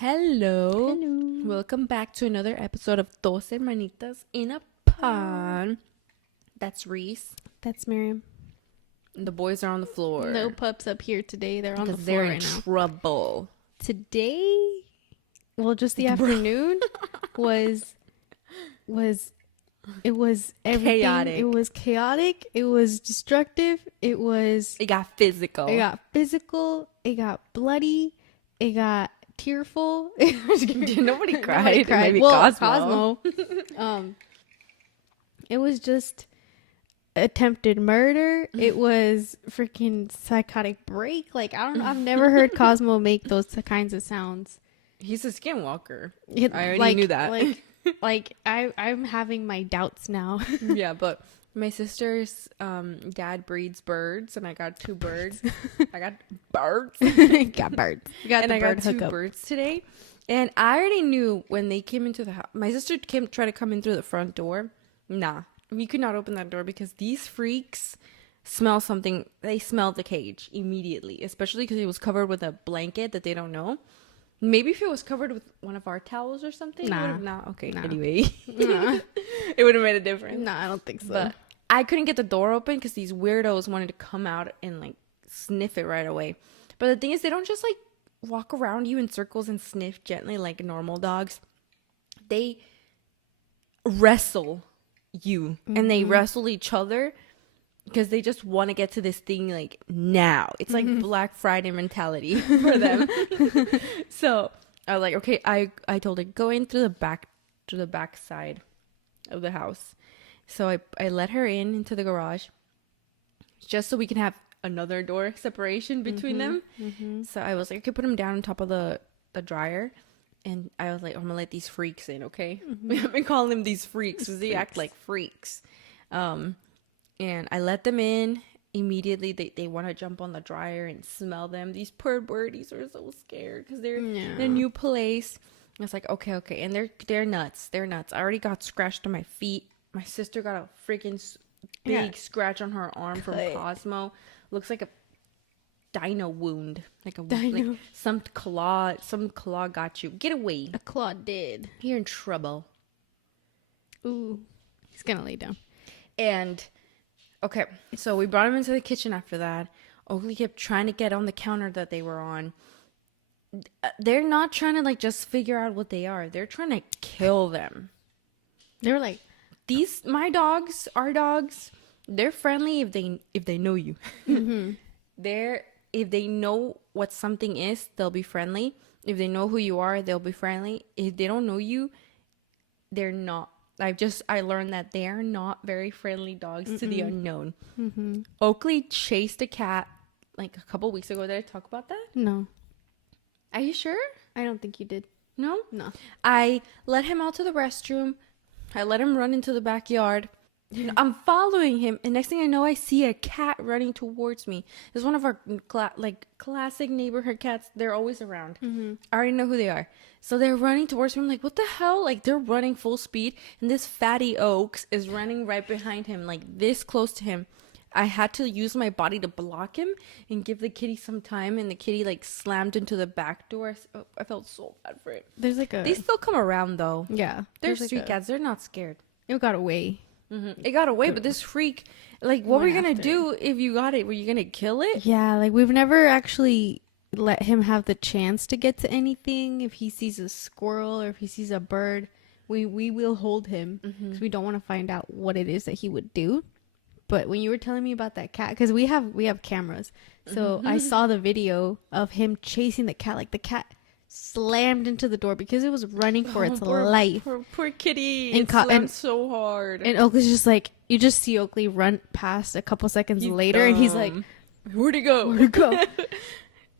Hello. Hello. Welcome back to another episode of Dos Hermanitas in a Pond. That's Reese. That's Miriam. And the boys are on the floor. No pups up here today. They're on the Because floor they're right in now. trouble. Today, just the afternoon was everything. Chaotic. It was chaotic. It was destructive. It got physical. It got physical. It got bloody. It got tearful. Nobody cried. Maybe well, Cosmo. It was just attempted murder. It was freaking psychotic break. Like, I don't know. I've never heard Cosmo make those kinds of sounds. He's a skinwalker. I already knew that. I'm having my doubts now. Yeah, but my sister's dad breeds birds, and I got two birds. I got birds. Got birds. Got and the I bird got two hookup. birds today. And I already knew when they came into the house. My sister tried to come in through the front door. Nah, we could not open that door because these freaks smell something. They smelled the cage immediately, especially because it was covered with a blanket that they don't know. Maybe if it was covered with one of our towels or something. Nah. Okay. Nah. Anyway, Nah. it would have made a difference. No, I don't think so. But I couldn't get the door open because these weirdos wanted to come out and like sniff it right away. But the thing is, they don't just like walk around you in circles and sniff gently like normal dogs. They wrestle you and they wrestle each other because they just want to get to this thing like now. It's like Black Friday mentality for them. So I was like, okay, I told her go in through the back side of the house. So I let her into the garage just so we can have another door separation between them. So I was like, okay, put them down on top of the dryer. And I was like, I'm going to let these freaks in, okay? I've been calling them these freaks because they act like freaks. And I let them in. Immediately, they want to jump on the dryer and smell them. These poor birdies are so scared because they're in a new place. I was like, okay. And they're nuts. They're nuts. I already got scratched on my feet. My sister got a freaking big scratch on her arm from Cosmo. Looks like a dino wound. Like some claw got you. Get away. A claw did. You're in trouble. Ooh. He's gonna lay down. And okay, so we brought him into the kitchen after that. Oakley kept trying to get on the counter that they were on. They're not trying to like just figure out what they are. They're trying to kill them. They were like, our dogs, they're friendly if they know you. If they know what something is, they'll be friendly. If they know who you are, they'll be friendly. If they don't know you, they're not. I learned that they are not very friendly dogs to the unknown. Oakley chased a cat like a couple weeks ago. Did I talk about that? no. Are you sure? I don't think you did. No? No. I let him out to the restroom. I let him run into the backyard. I'm following him, and next thing I know, I see a cat running towards me. It's one of our classic neighborhood cats. They're always around. I already know who they are. So they're running towards me. I'm like, what the hell? Like, they're running full speed, and this fatty Oaks is running right behind him, like this close to him. I had to use my body to block him and give the kitty some time, and the kitty like slammed into the back door. I felt so bad for it. There's like a. They still come around though. Yeah. They're there's street cats. They're not scared. It got away. It got away, but this freak, like, what were you gonna do if you got it? Were you gonna kill it? Yeah, like we've never actually let him have the chance to get to anything. If he sees a squirrel or if he sees a bird, we will hold him because we don't want to find out what it is that he would do. But when you were telling me about that cat, because we have cameras, so I saw the video of him chasing the cat. Like the cat slammed into the door because it was running for its life. Poor kitty. And It slammed so hard. And Oakley's just like, you just see Oakley run past a couple seconds later, and he's like, where'd he go? where'd it go?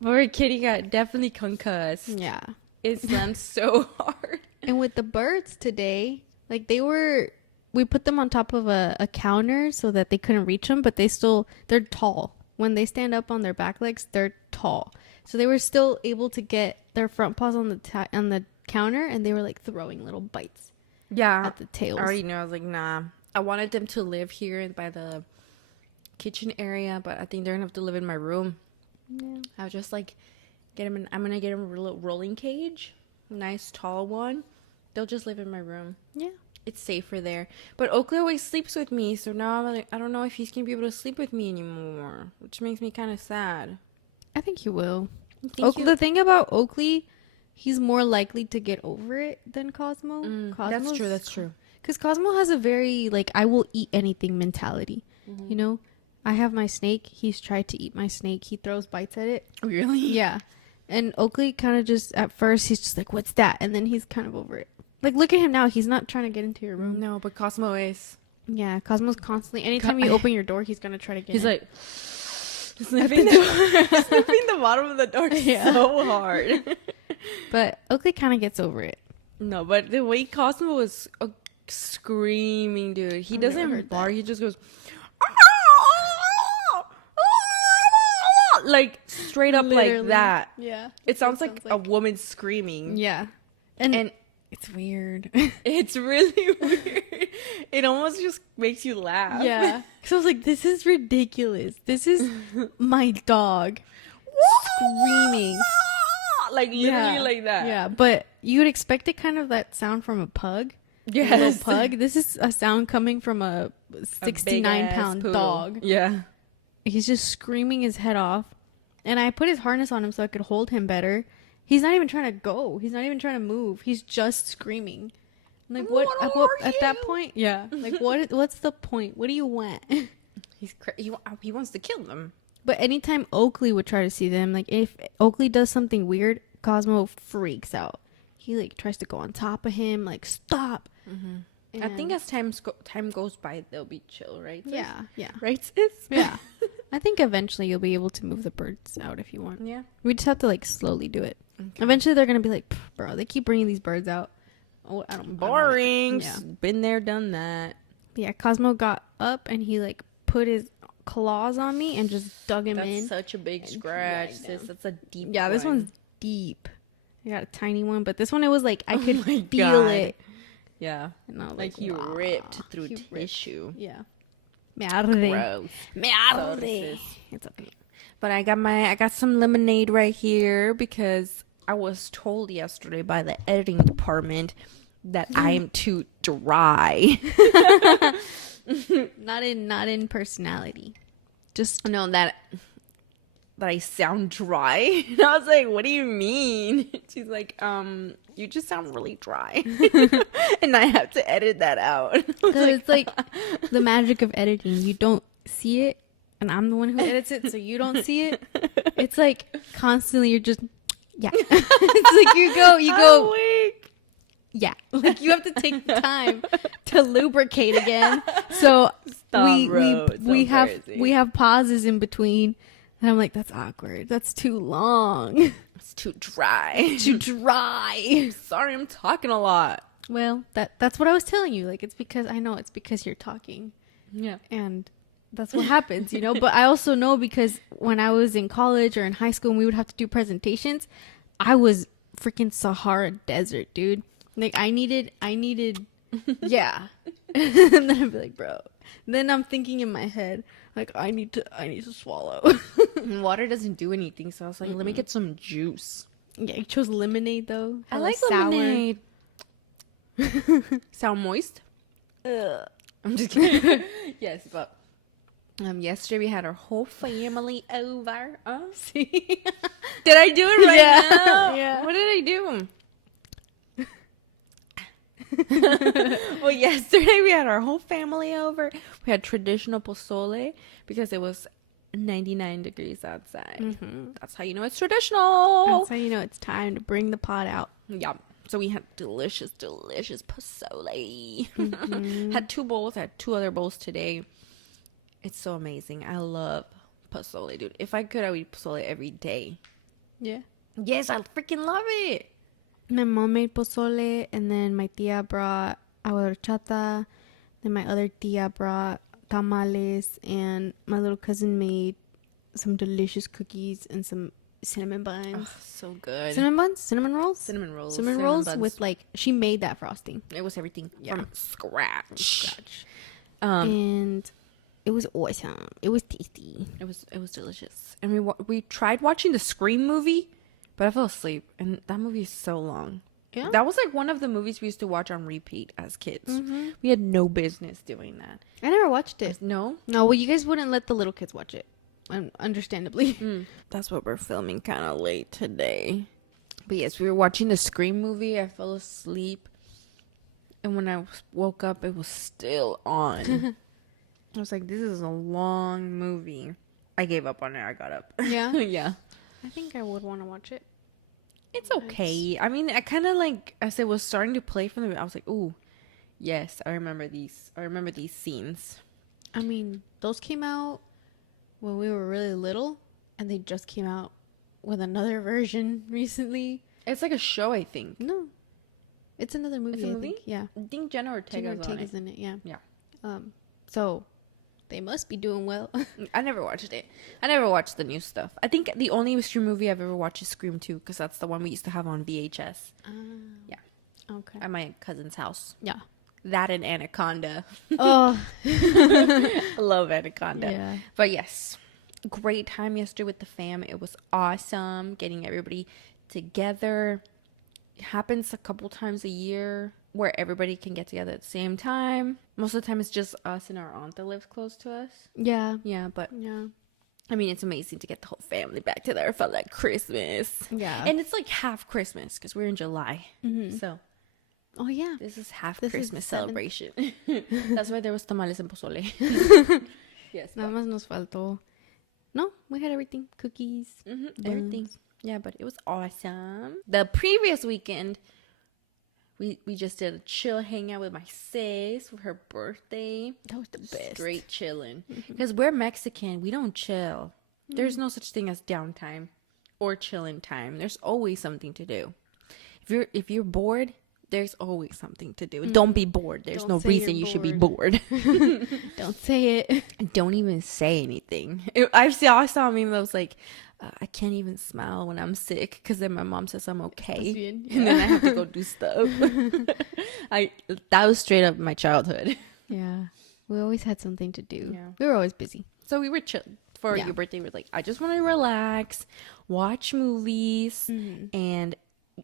Poor kitty got definitely concussed. Yeah. It slammed so hard. And with the birds today, like we put them on top of a counter so that they couldn't reach them, but they're tall. When they stand up on their back legs, they're tall. So they were still able to get their front paws on the counter, and they were like throwing little bites. Yeah. At the tails. I already knew. I was like, nah. I wanted them to live here by the kitchen area, but I think they're gonna have to live in my room. Yeah. I was just like, I'm gonna get him a little rolling cage nice tall one, they'll just live in my room. Yeah. It's safer there. But Oakley always sleeps with me, so now I'm like, I don't know if he's gonna be able to sleep with me anymore, which makes me kind of sad. I think he will. The The thing about Oakley, he's more likely to get over it than Cosmo. that's true. That's true. Because Cosmo has a very, like, I will eat anything mentality. You know? I have my snake. He's tried to eat my snake. He throws bites at it. Really? Yeah. And Oakley kind of just, at first, he's just like, what's that? And then he's kind of over it. Like, look at him now. He's not trying to get into your room. No, but Cosmo is. Yeah, Cosmo's constantly, anytime you open your door, he's going to try to get He's in. like sniffing the bottom of the door so hard. But Oakley kind of gets over it. No, but the way Cosmo was screaming, dude. He doesn't bark. He just goes like straight up Literally. like that. Yeah. It sounds like a woman screaming. Yeah. And it's weird. It's really weird. It almost just makes you laugh. Yeah. Because I was like, this is ridiculous. This is my dog screaming. Like literally like that. Yeah. But you would expect it kind of that sound from a pug. Yes. A little pug. This is a sound coming from a 69-pound dog. Yeah. He's just screaming his head off. And I put his harness on him so I could hold him better. He's not even trying to go. He's not even trying to move. He's just screaming. I'm like, what at that point? Yeah. Like, what's the point? What do you want? He wants to kill them. But anytime Oakley would try to see them, like, if Oakley does something weird, Cosmo freaks out. He, like, tries to go on top of him, like, stop. I think as time goes by, they'll be chill, right? Sis? Yeah. Right, sis? Yeah. I think eventually you'll be able to move the birds out if you want. Yeah. We just have to, like, slowly do it. Okay. Eventually they're going to be like, bro, they keep bringing these birds out. Oh, Boring. Yeah. Been there, done that. Yeah, Cosmo got up and he, like, put his claws on me and just dug him in. That's such a big scratch, sis. That's a deep one. Yeah, this one's deep. I got a tiny one, but this one, it was like, I could feel God. it. Yeah. And I was Like he wow. ripped through He ripped. tissue. Yeah. Me arde. Gross. Me arde. sis. It's okay. But I got some lemonade right here because I was told yesterday by the editing department that I'm too dry. Not in personality. Just No, that I sound dry. And I was like, what do you mean? She's like, you just sound really dry. And I have to edit that out. it's like the magic of editing. You don't see it, and I'm the one who edits it, so you don't see it. It's like constantly you're just it's like you go yeah. Like you have to take the time to lubricate again. So we have pauses in between. And I'm like, that's awkward. That's too long. It's too dry. Too dry. Sorry, I'm talking a lot. Well, that's what I was telling you. Like, it's because you're talking. Yeah. And that's what happens, you know? But I also know because when I was in college or in high school and we would have to do presentations, I was freaking Sahara Desert, dude. Like, I needed, yeah. And then I'd be like, bro. Then I'm thinking in my head, like, I need to swallow. Water doesn't do anything, so I was like, let me get some juice. Yeah, I chose lemonade, though. I like lemonade. Sound moist? Ugh. I'm just kidding. Yes, but yesterday we had our whole family over. Oh, see? Did I do it right now? Yeah. What did I do? Well, yesterday we had our whole family over. We had traditional pozole because it was 99 degrees outside. Mm-hmm. That's how you know it's traditional. That's how you know it's time to bring the pot out. Yeah. So we had delicious pozole. Mm-hmm. Had 2 bowls. I had 2 other bowls today. It's so amazing. I love pozole, dude. If I could, I would eat pozole every day. Yeah. Yes, I freaking love it. My mom made pozole, and then my tia brought agua de horchata. Then my other tia brought tamales, and my little cousin made some delicious cookies and some cinnamon buns. Oh, so good. Cinnamon buns? Cinnamon rolls? Cinnamon rolls. Cinnamon rolls buns. with, like, she made that frosting. It was everything from scratch. And it was awesome. It was tasty. It was delicious. And we tried watching the Scream movie, but I fell asleep, and that movie is so long. Yeah. That was like one of the movies we used to watch on repeat as kids. We had no business doing that. I never watched it. No? No, well, you guys wouldn't let the little kids watch it. Understandably. That's what we're filming kind of late today. But yes, we were watching the Scream movie. I fell asleep. And when I woke up, it was still on. I was like, this is a long movie. I gave up on it. I got up. Yeah? Yeah. I think I would want to watch it. It's okay. I mean, I kind of like, as it was starting to play from the, I was like, ooh, yes, I remember these. I remember these scenes. I mean, those came out when we were really little, and they just came out with another version recently. It's like a show, I think. No. It's another movie. It's a movie? I think. Yeah. I think Jenna Ortega's in it. Yeah. Yeah. So they must be doing well. I never watched it. I never watched the new stuff. I think the only Scream movie I've ever watched is Scream 2, because that's the one we used to have on VHS. Yeah. Okay. At my cousin's house. Yeah. That and Anaconda. Oh. I love Anaconda. Yeah. But yes, great time yesterday with the fam. It was awesome getting everybody together. It happens a couple times a year where everybody can get together at the same time. Most of the time it's just us and our aunt that lives close to us. Yeah. Yeah, but Yeah. I mean, it's amazing to get the whole family back together. It felt like Christmas. Yeah. And it's like half Christmas because we're in July. So Oh, yeah. this is half This is Christmas 7th. celebration. That's why there was tamales and pozole. Yes. Nada más nos faltó. No, we had everything. Cookies. Everything. Yeah, but it was awesome. The previous weekend, we just did a chill hangout with my sis for her birthday. That was the best. Straight chilling. Because we're Mexican. We don't chill. There's no such thing as downtime or chilling time. There's always something to do. If you're bored, there's always something to do. Don't be bored. There's Don't no say reason you're you should be bored. bored. Don't say it. Don't even say anything. I saw a meme that was like, I can't even smile when I'm sick because then my mom says I'm okay, bien. and then I have to go do stuff. That was straight up my childhood. Yeah. We always had something to do. Yeah. We were always busy. So we were chill for Yeah. your birthday. We're like, I just want to relax, watch movies, and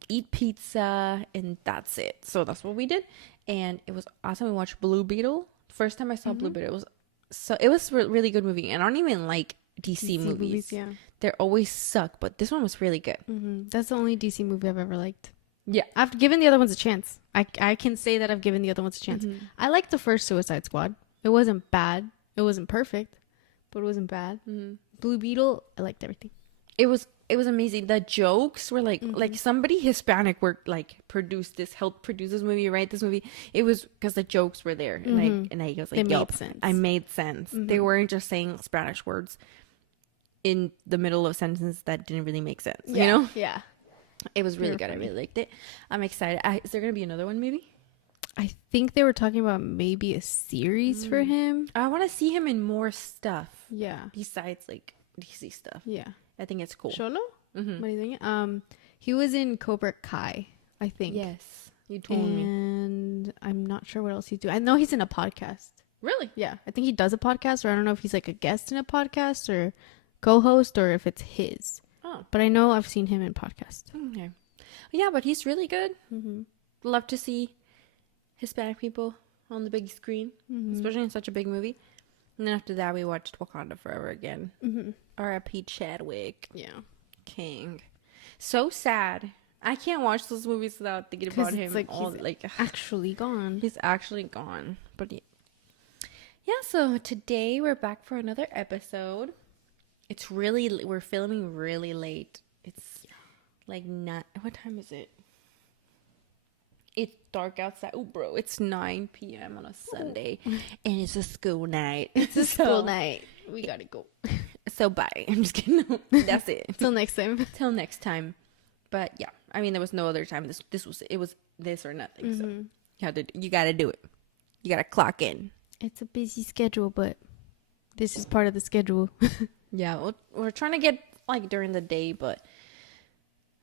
eat pizza, and that's it. So that's what we did, and it was awesome. We watched Blue Beetle. First time I saw Blue Beetle, it was a really good movie, and I don't even like DC movies. Yeah. They always suck, but this one was really good. That's the only DC movie I've ever liked. Yeah. I've given the other ones a chance. I can say that I've given the other ones a chance. I liked the first Suicide Squad. It wasn't bad. It wasn't perfect, but it wasn't bad. Blue Beetle, I liked everything. It was amazing. The jokes were like somebody Hispanic helped produce this movie, write this movie. It was because the jokes were there, and I was like, It yup, made sense. I made sense. They weren't just saying Spanish words in the middle of sentences that didn't really make sense. You know, Yeah. it was really They were good. I funny. really liked it. I'm excited. Is there gonna be another one? Maybe. I think they were talking about maybe a series for him. I want to see him in more stuff Yeah. besides like DC stuff. Yeah. I think it's cool. Sholo? What do you think? He was in Cobra Kai, I think. Yes, you told me. And I'm not sure what else he's doing. I know he's in a podcast. Really? Yeah. I think he does a podcast, or I don't know if he's like a guest in a podcast or co-host, or if it's his. Oh. But I know I've seen him in podcasts. Okay. Yeah, but he's really good. Love to see Hispanic people on the big screen, especially in such a big movie. And then after that, we watched Wakanda Forever again. R.I.P. Chadwick. Yeah. King. So sad. I can't watch those movies without thinking about him. Like all, he's like actually gone. he's actually gone. But yeah, so today we're back for another episode. We're filming really late. It's like not, what time is it? It's dark outside. Oh, bro, it's 9 p.m. on a Sunday, and it's a school night. It's a school night. We gotta go. So bye. I'm just kidding. No, that's it. Till next time. Till next time. But yeah, I mean, there was no other time. It was this or nothing. So you gotta do it. You gotta clock in. It's a busy schedule, but this is part of the schedule. Yeah, we're trying to get like during the day, but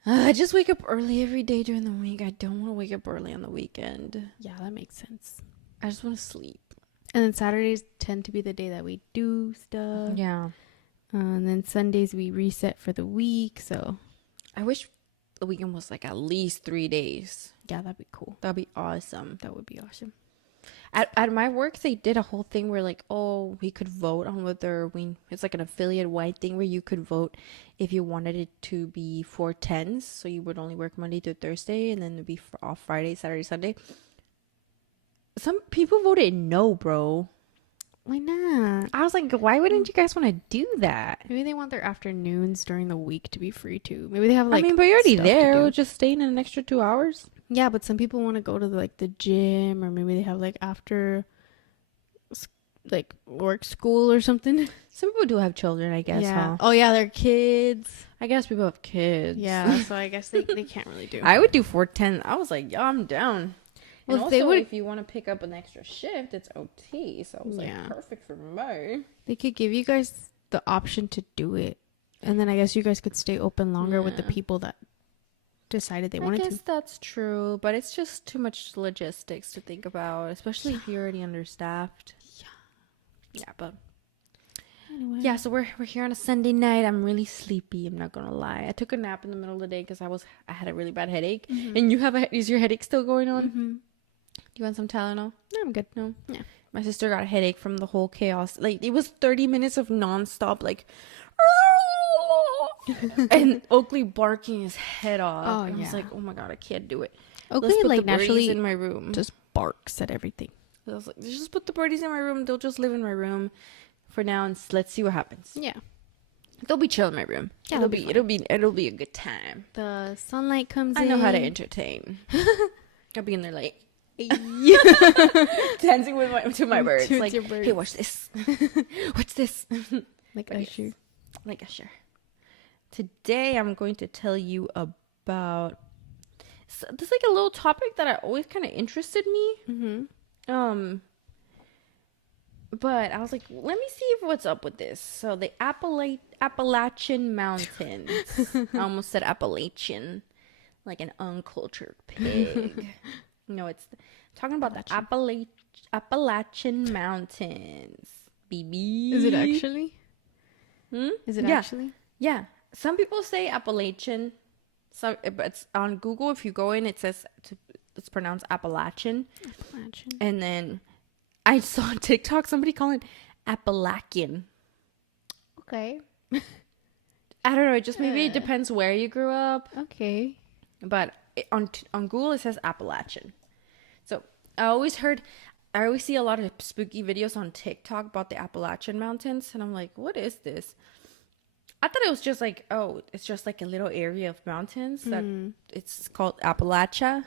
I just wake up early every day during the week. I don't want to wake up early on the weekend. Yeah, that makes sense. I just want to sleep. And then Saturdays tend to be the day that we do stuff. Yeah. And then Sundays we reset for the week. So I wish the weekend was like at least 3 days. Yeah, that'd be cool. That'd be awesome. That would be awesome. At my work, they did a whole thing where like, oh, we could vote on whether it's like an affiliate wide thing where you could vote if you wanted it to be 4/10s, so you would only work Monday to Thursday and then it'd be off Friday, Saturday, Sunday. Some people voted no, bro. Why not? I was like, why wouldn't you guys want to do that? Maybe they want their afternoons during the week to be free too. Maybe they have like. I mean, but you're already stuff to there. do. Just staying in an extra 2 hours. Yeah, but some people want to go to the gym, or maybe they have like after like work school or something. Some people do have children, I guess. Yeah. Huh? Oh yeah, they're kids. I guess people have kids. Yeah. So I guess they can't really do. I would do 4/10. I was like, yeah, I'm down. Well, And if they also, would- if you want to pick up an extra shift, it's OT. So I was Yeah. like, perfect for me. They could give you guys the option to do it, and then I guess you guys could stay open longer with the Yeah. people that decided they I wanted guess to. that's true, but it's just too much logistics to think about, especially if you're already understaffed. Yeah, but Anyway. yeah. So we're here on a Sunday night. I'm really sleepy. I'm not gonna lie. I took a nap in the middle of the day because I had a really bad headache. Mhm. And is your headache still going on? Mhm. Do you want some Tylenol? No, I'm good. No. Yeah. My sister got a headache from the whole chaos. Like, it was 30 minutes of nonstop, like, and Oakley barking his head off. Oh, And I was yeah. like, oh my God, I can't do it. Oakley Let's put like the birdies naturally in my room. just barks at everything. I was like, just put the birdies in my room. They'll just live in my room for now, and let's see what happens. Yeah. They'll be chill in my room. Yeah, it'll they'll be a good time. The sunlight comes in. I know how to entertain. I'll be in there like dancing to my birds. To Like, your birds. hey, watch this. What's this? Like But Usher. yes, like Usher. Today I'm going to tell you about this like a little topic that I always kind of interested me. Mm-hmm. But I was like, let me see what's up with this. So the Appalachian Mountains. I almost said Appalachian, like an uncultured pig. No, it's talking about the Appalachian Mountains. BB. Is it actually? Hmm? Is it Yeah. actually? Yeah. Some people say Appalachian. So, but it's on Google. If you go in, it says it's pronounced Appalachian. Appalachian. And then I saw on TikTok somebody calling it Appalachian. Okay. I don't know. It just maybe it depends where you grew up. Okay. But on Google it says Appalachian. So I always see a lot of spooky videos on TikTok about the Appalachian Mountains, and I'm like, what is this? I thought it was just like, oh, it's just like a little area of mountains that it's called Appalachia,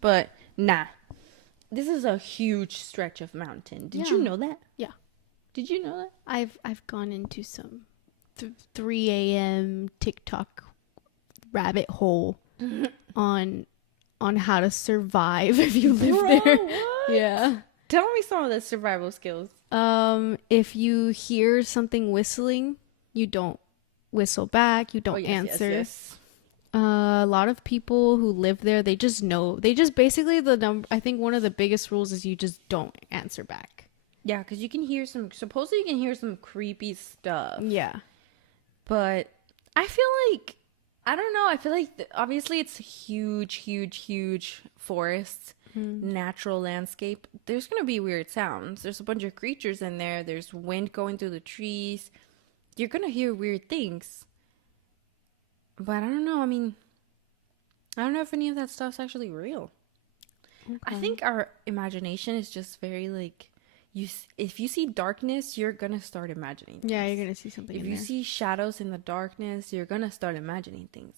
but nah. This is a huge stretch of mountain. Did you Yeah. know that? Yeah. Did you know that? I've gone into some 3 a.m. TikTok rabbit hole on how to survive if you live there. What? Yeah. Tell me some of the survival skills. If you hear something whistling, you don't whistle back, you don't answer. Yes. A lot of people who live there, they just know. They just basically I think one of the biggest rules is you just don't answer back. Yeah, because you can hear supposedly you can hear some creepy stuff. Yeah. But I feel like, I don't know, I feel like obviously it's a huge forest, natural landscape. There's going to be weird sounds. There's a bunch of creatures in there. There's wind going through the trees. You're going to hear weird things. But I don't know. I mean, I don't know if any of that stuff's actually real. Okay. I think our imagination is just very like, if you see darkness, you're going to start imagining things. Yeah, you're gonna see something. If in you there. see shadows in the darkness, you're gonna start imagining things.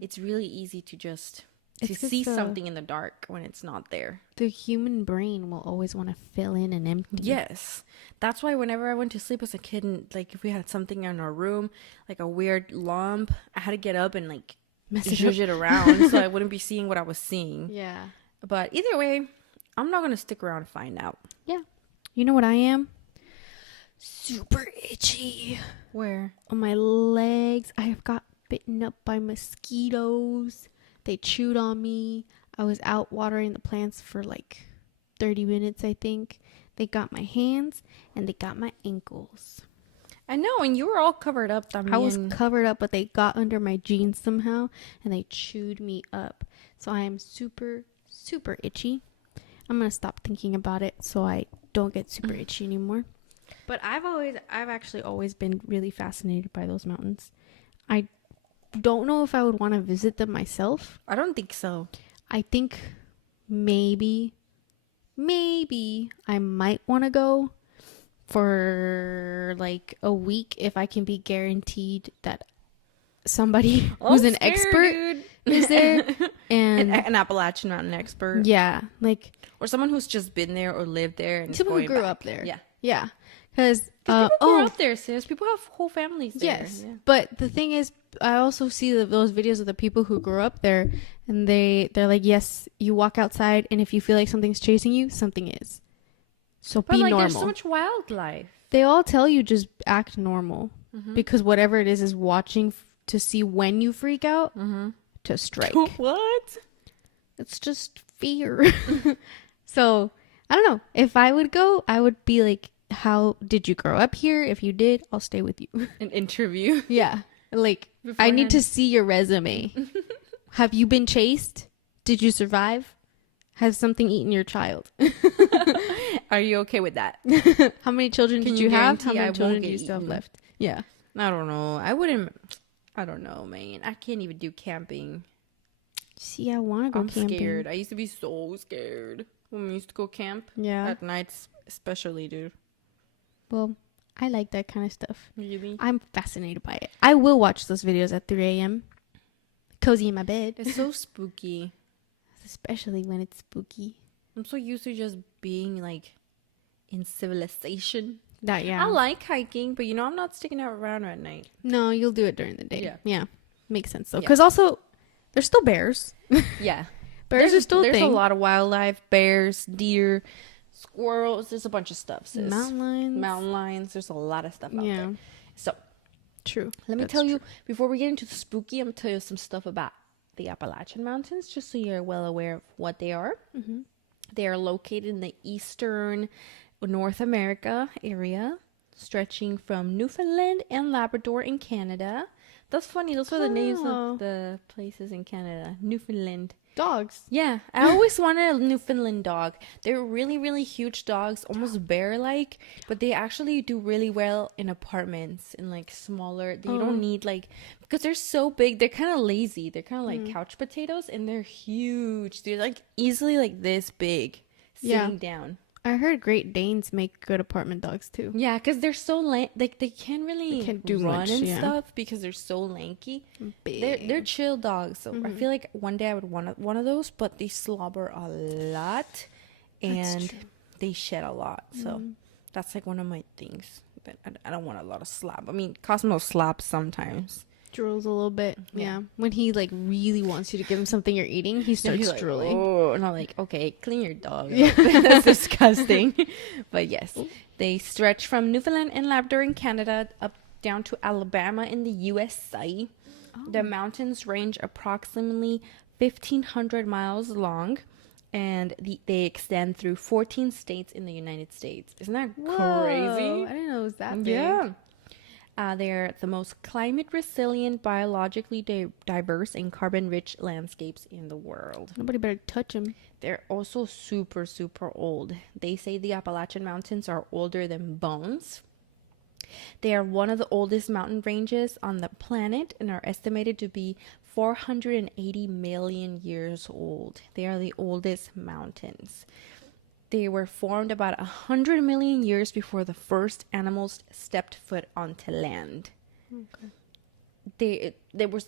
It's really easy to just It's see just something in the dark when it's not there. The human brain will always want to fill in and empty. Yes, that's why whenever I went to sleep as a kid, and like if we had something in our room, like a weird lump, I had to get up and like zhuzh it around so I wouldn't be seeing what I was seeing. Yeah. But either way, I'm not gonna stick around to find out. Yeah. You know what I am? Super itchy. Where? On my legs. I have got bitten up by mosquitoes. They chewed on me. I was out watering the plants for like 30 minutes, I think. They got my hands and they got my ankles. I know, and you were all covered up. I was covered up, but they got under my jeans somehow and they chewed me up. So I am super, super itchy. I'm going to stop thinking about it so I don't get super itchy anymore. But I've actually always been really fascinated by those mountains. I don't know if I would want to visit them myself. I don't think so. I think maybe I might want to go for like a week if I can be guaranteed that somebody who's an expert is there and an Appalachian Mountain expert. Yeah, like or someone who's just been there or lived there and someone who grew back. up there. Yeah. Yeah. Because people grew up there, sis. People have whole families there. Yes. Yeah. But the thing is, I also see those videos of the people who grew up there, and they're like, yes, you walk outside, and if you feel like something's chasing you, something is. So but be like, normal. There's so much wildlife. They all tell you just act normal, because whatever it is watching to see when you freak out to strike. What? It's just fear. So I don't know. If I would go, I would be like, how did you grow up here? If you did, I'll stay with you. An interview. Yeah. Like, beforehand. I need to see your resume. Have you been chased? Did you survive? Has something eaten your child? Are you okay with that? How many children did you have? How many children do you still have eaten? left? Yeah. I don't know. I don't know, man. I can't even do camping. See, I want to go camping. I'm scared. I used to be so scared when we used to go camp. Yeah. At nights, especially, dude. Well, I like that kind of stuff. Really? I'm fascinated by it. I will watch those videos at 3 a.m. Cozy in my bed. It's so spooky. Especially when it's spooky. I'm so used to just being like in civilization. That, yeah. I like hiking, but I'm not sticking out around at night. No, you'll do it during the day. Yeah. Yeah. Makes sense though. Because also, there's still bears. Yeah. Bears are still There's a thing. a lot of wildlife. Bears, deer, squirrels. There's a bunch of stuff, sis. Mountain lions. There's a lot of stuff out there. So, true. Let me tell you, before we get into the spooky, I'm going to tell you some stuff about the Appalachian Mountains, just so you're well aware of what they are. Mm-hmm. They are located in the eastern North America area, stretching from Newfoundland and Labrador in Canada. That's funny. Those are the names of the places in Canada. Newfoundland. Dogs. Yeah. I always wanted a Newfoundland dog. They're really, really huge dogs, almost bear-like, but they actually do really well in apartments, in like smaller. They don't need because they're so big, they're kind of lazy. They're kind of like couch potatoes, and they're huge. They're like easily like this big sitting down. I heard Great Danes make good apartment dogs too. Yeah, because they're so they can't really do run much, and stuff because they're so lanky. Big. They're chill dogs. So I feel like one day I would want one of those, but they slobber a lot and they shed a lot. So that's like one of my things. That I don't want a lot of slop. I mean, Cosmo slaps sometimes. Drools a little bit. Yeah. When he like really wants you to give him something you're eating, he starts like, drooling. Oh, and I'm like, okay, clean your dog. Yeah. That's disgusting. But yes, they stretch from Newfoundland and Labrador in Canada up down to Alabama in the USA. The mountains range approximately 1,500 miles long, and they extend through 14 states in the United States. Isn't that crazy? I didn't know it was that big. Yeah. They're the most climate resilient, biologically diverse, and carbon rich landscapes in the world. Nobody better touch them. They're also super, super old. They say the Appalachian Mountains are older than bones. They are one of the oldest mountain ranges on the planet and are estimated to be 480 million years old. They are the oldest mountains. They were formed about 100 million years before the first animals stepped foot onto land. Okay. They was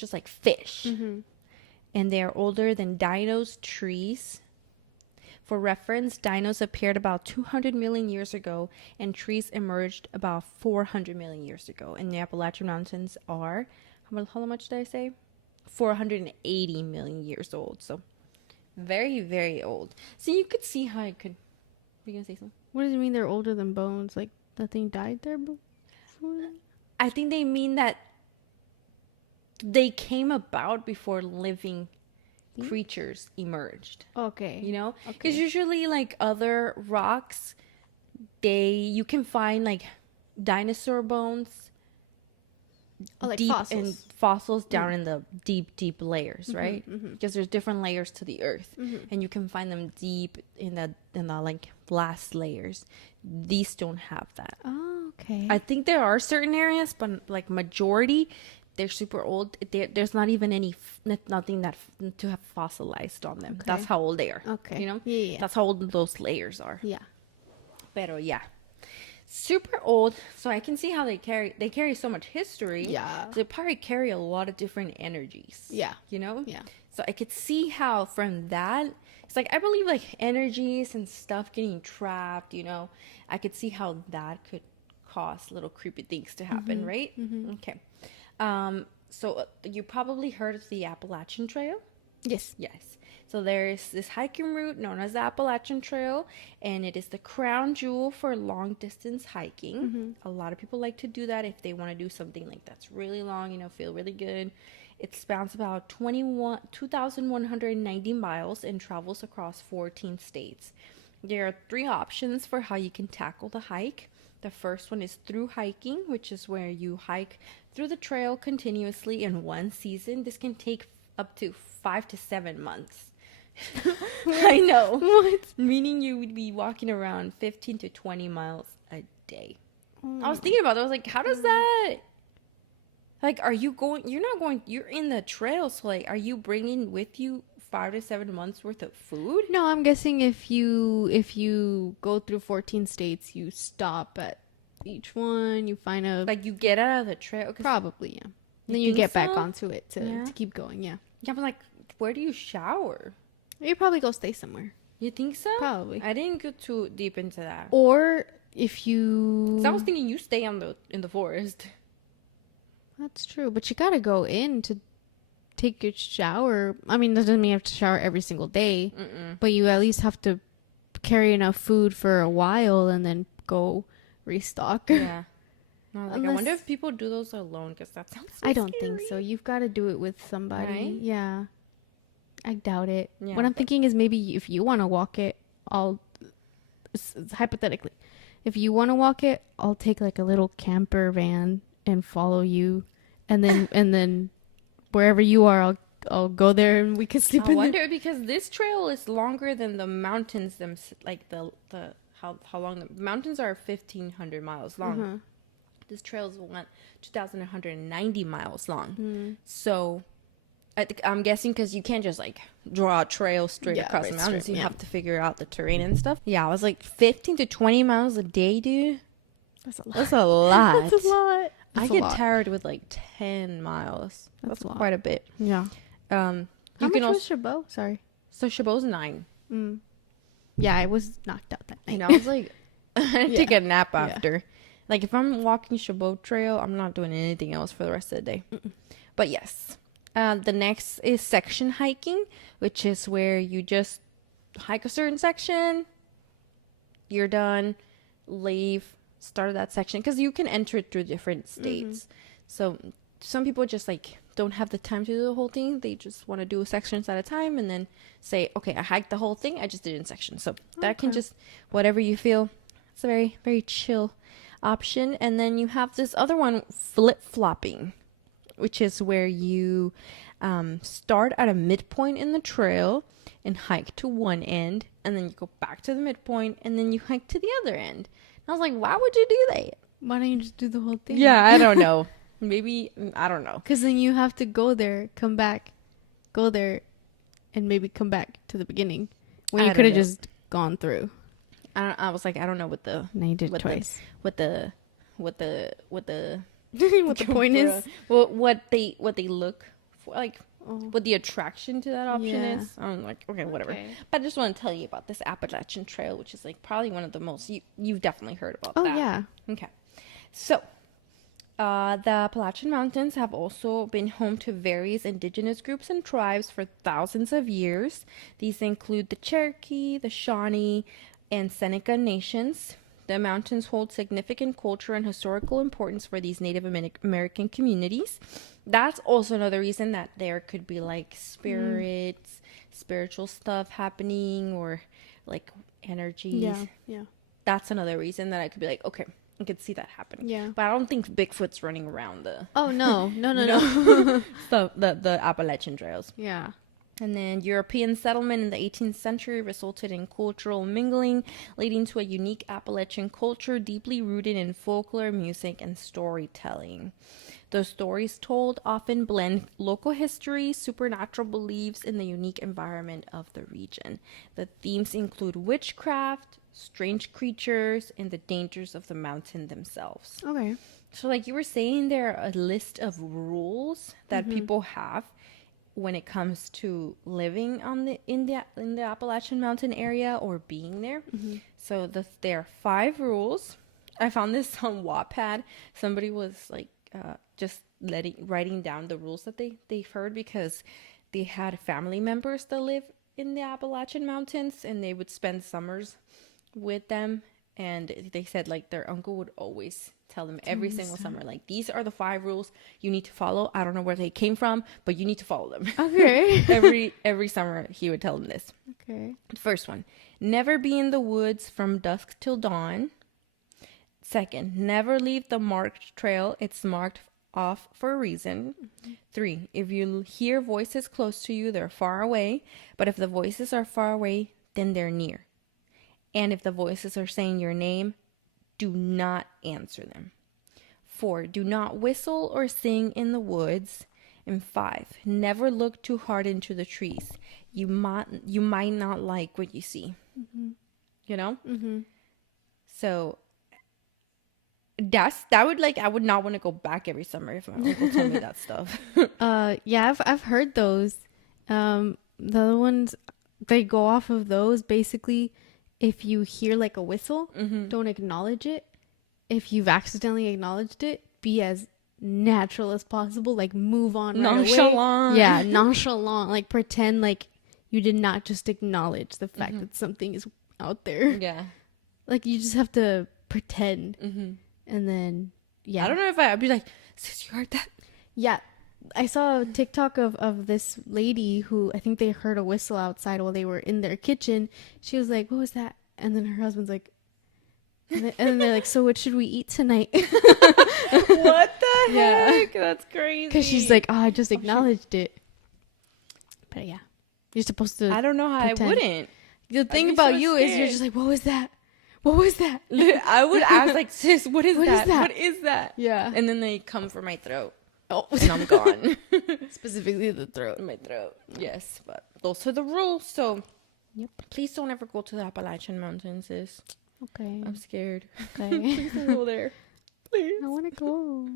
just like fish. Mm-hmm. And they are older than dinos, trees. For reference, dinos appeared about 200 million years ago, and trees emerged about 400 million years ago. And the Appalachian Mountains are, how much did I say? 480 million years old. So very, very old. So you could see how it could. Were you gonna say something? What does it mean they're older than bones? Like nothing died there before? I think they mean that they came about before living creatures emerged. Okay. Because usually like other rocks, you can find like dinosaur bones, Oh, like deep fossils. and fossils down in the deep layers, right? Mm-hmm. Because there's different layers to the earth, Mm-hmm. and you can find them deep in the like last layers. These don't have that. Oh, okay. I think there are certain areas, but like majority, they're super old. There's not even nothing that to have fossilized on them. Okay. That's how old they are. Okay. You know, Yeah. that's how old those layers are. Yeah. Pero yeah, super old. So I can see how they carry so much history. Yeah. So they probably carry a lot of different energies. Yeah. You know. Yeah. So I could see how from that, it's like I believe like energies and stuff getting trapped. You know, I could see how that could cause little creepy things to happen, right? Mm-hmm. Okay. So you probably heard of the Appalachian Trail? Yes. Yes. So there's this hiking route known as the Appalachian Trail, and it is the crown jewel for long distance hiking. Mm-hmm. A lot of people like to do that if they want to do something like that's really long, you know, feel really good. It spans about 2,190 miles and travels across 14 states. There are 3 options for how you can tackle the hike. The first one is through hiking, which is where you hike through the trail continuously in one season. This can take up to 5 to 7 months. I know. What? Meaning you would be walking around 15 to 20 miles a day. I was thinking about that. I was like, how does that... Like, are you going... You're not going... You're in the trail, so, like, are you bringing with you 5 to 7 months worth of food? No, I'm guessing if you go through 14 states, you stop at each one, you find a... Like, you get out of the trail... Probably, yeah. Then you think get back so? onto it to keep going, yeah. Yeah, but, like, where do you shower? You probably go stay somewhere. You think so? Probably. I didn't go too deep into that. Or if you... 'Cause I was thinking you stay in the forest. That's true, but you gotta go in to take your shower. I mean, that doesn't mean you have to shower every single day, but you at least have to carry enough food for a while and then go restock. Yeah. No, like, I Unless- wonder if people do those alone, because that sounds so I don't scary. think so. You've got to do it with somebody. Right? Yeah. I doubt it. Yeah, what I'm but- thinking is maybe if you want to walk it, hypothetically, if you want to walk it, I'll take like a little camper van and follow you, and then wherever you are, I'll go there and we can sleep I in wonder because this trail is longer than the mountains like the how long the mountains are 1,500 miles long. Uh-huh. This trail is 2,190 miles long. Mm. So I'm guessing because you can't just like draw a trail straight Yeah, across right, the mountains. straight, You yeah. have to figure out the terrain and stuff. Yeah, I was like 15 to 20 miles a day, dude. That's a lot. That's a lot. That's a lot. I That's a get lot. tired with like 10 miles. That's a lot. quite a bit. Yeah. You How can much also was Chabot? Sorry. so Chabot's 9. Mm. Yeah, I was knocked out that night. And I was like, I take Yeah. a nap Yeah. after. Like if I'm walking Chabot Trail, I'm not doing anything else for the rest of the day. But yes, the next is section hiking, which is where you just hike a certain section. You're done, leave, start that section because you can enter it through different states. So some people just like don't have the time to do the whole thing. They just want to do sections at a time and then say, okay, I hiked the whole thing. I just did it in sections. So that can Okay. just whatever you feel. It's a very, very chill option. And then you have this other one, flip-flopping, which is where you start at a midpoint in the trail and hike to one end, and then you go back to the midpoint, and then you hike to the other end. And I was like, why would you do that? Why don't you just do the whole thing? Yeah, I don't know. Maybe, I don't know. Because then you have to go there, come back, go there, and maybe come back to the beginning. When I you don't could have know. just gone through. I was like, I don't know what the Now you did What it the- twice. what the What the point is. what they look for, like Oh. what the attraction to that option Yeah. is. I'm like, okay, whatever. Okay. But I just want to tell you about this Appalachian Trail, which is like probably one of the most you've definitely heard about. Oh, that. yeah. Okay. So, the Appalachian Mountains have also been home to various indigenous groups and tribes for thousands of years. These include the Cherokee, the Shawnee, and Seneca nations. The mountains hold significant culture and historical importance for these Native American communities. That's also another reason that there could be like spirits, spiritual stuff happening, or like energies. Yeah. That's another reason that I could be like, okay, I could see that happening. Yeah. But I don't think Bigfoot's running around the Oh, no. No, no, you no. know, the Appalachian trails. Yeah. And then European settlement in the 18th century resulted in cultural mingling, leading to a unique Appalachian culture deeply rooted in folklore, music, and storytelling. The stories told often blend local history, supernatural beliefs, and the unique environment of the region. The themes include witchcraft, strange creatures, and the dangers of the mountain themselves. Okay. So, like you were saying, there are a list of rules that people have when it comes to living on the in the Appalachian Mountain area or being there. So there are 5 rules. I found this on Wattpad. Somebody was like just writing down the rules that they've heard because they had family members that live in the Appalachian Mountains and they would spend summers with them, and they said like their uncle would always tell them every single summer, like, these are the 5 rules you need to follow. I don't know where they came from, but you need to follow them. Okay. every summer he would tell them this. Okay. First one, never be in the woods from dusk till dawn. Second, never leave the marked trail. It's marked off for a reason. 3, if you hear voices close to you, they're far away. But if the voices are far away, then they're near. And if the voices are saying your name, do not answer them. 4, do not whistle or sing in the woods. And 5, never look too hard into the trees. You might not like what you see. You know? So that would, like, I would not want to go back every summer if my uncle told me that stuff. Yeah, I've heard those. The other ones, they go off of those. Basically, if you hear like a whistle, don't acknowledge it. If you've accidentally acknowledged it, be as natural as possible. Like, move on right Nonchalant. away. Yeah, nonchalant. Like, pretend like you did not just acknowledge the fact that something is out there. Yeah. Like, you just have to pretend. And then, yeah. I don't know if I'd be like, sis, you heard that? Yeah. I saw a TikTok of this lady who, I think they heard a whistle outside while they were in their kitchen. She was like, what was that? And then her husband's like, and then they're like, so what should we eat tonight? What the Yeah. heck? That's crazy. Because she's like, oh, I just acknowledged it. But yeah, you're supposed to. I don't know how pretend. I wouldn't. The thing be about so you is you're scared. just like, what was that? What was that? I would ask, like, sis, what is What is that? that? What is that? Yeah. And then they come for my throat. Oh, And I'm gone. specifically the throat. My throat. Yes, but those are the rules. So, Yep. please don't ever go to the Appalachian Mountains, sis. Okay. I'm scared. Okay. Please don't go there. Please. I want to go.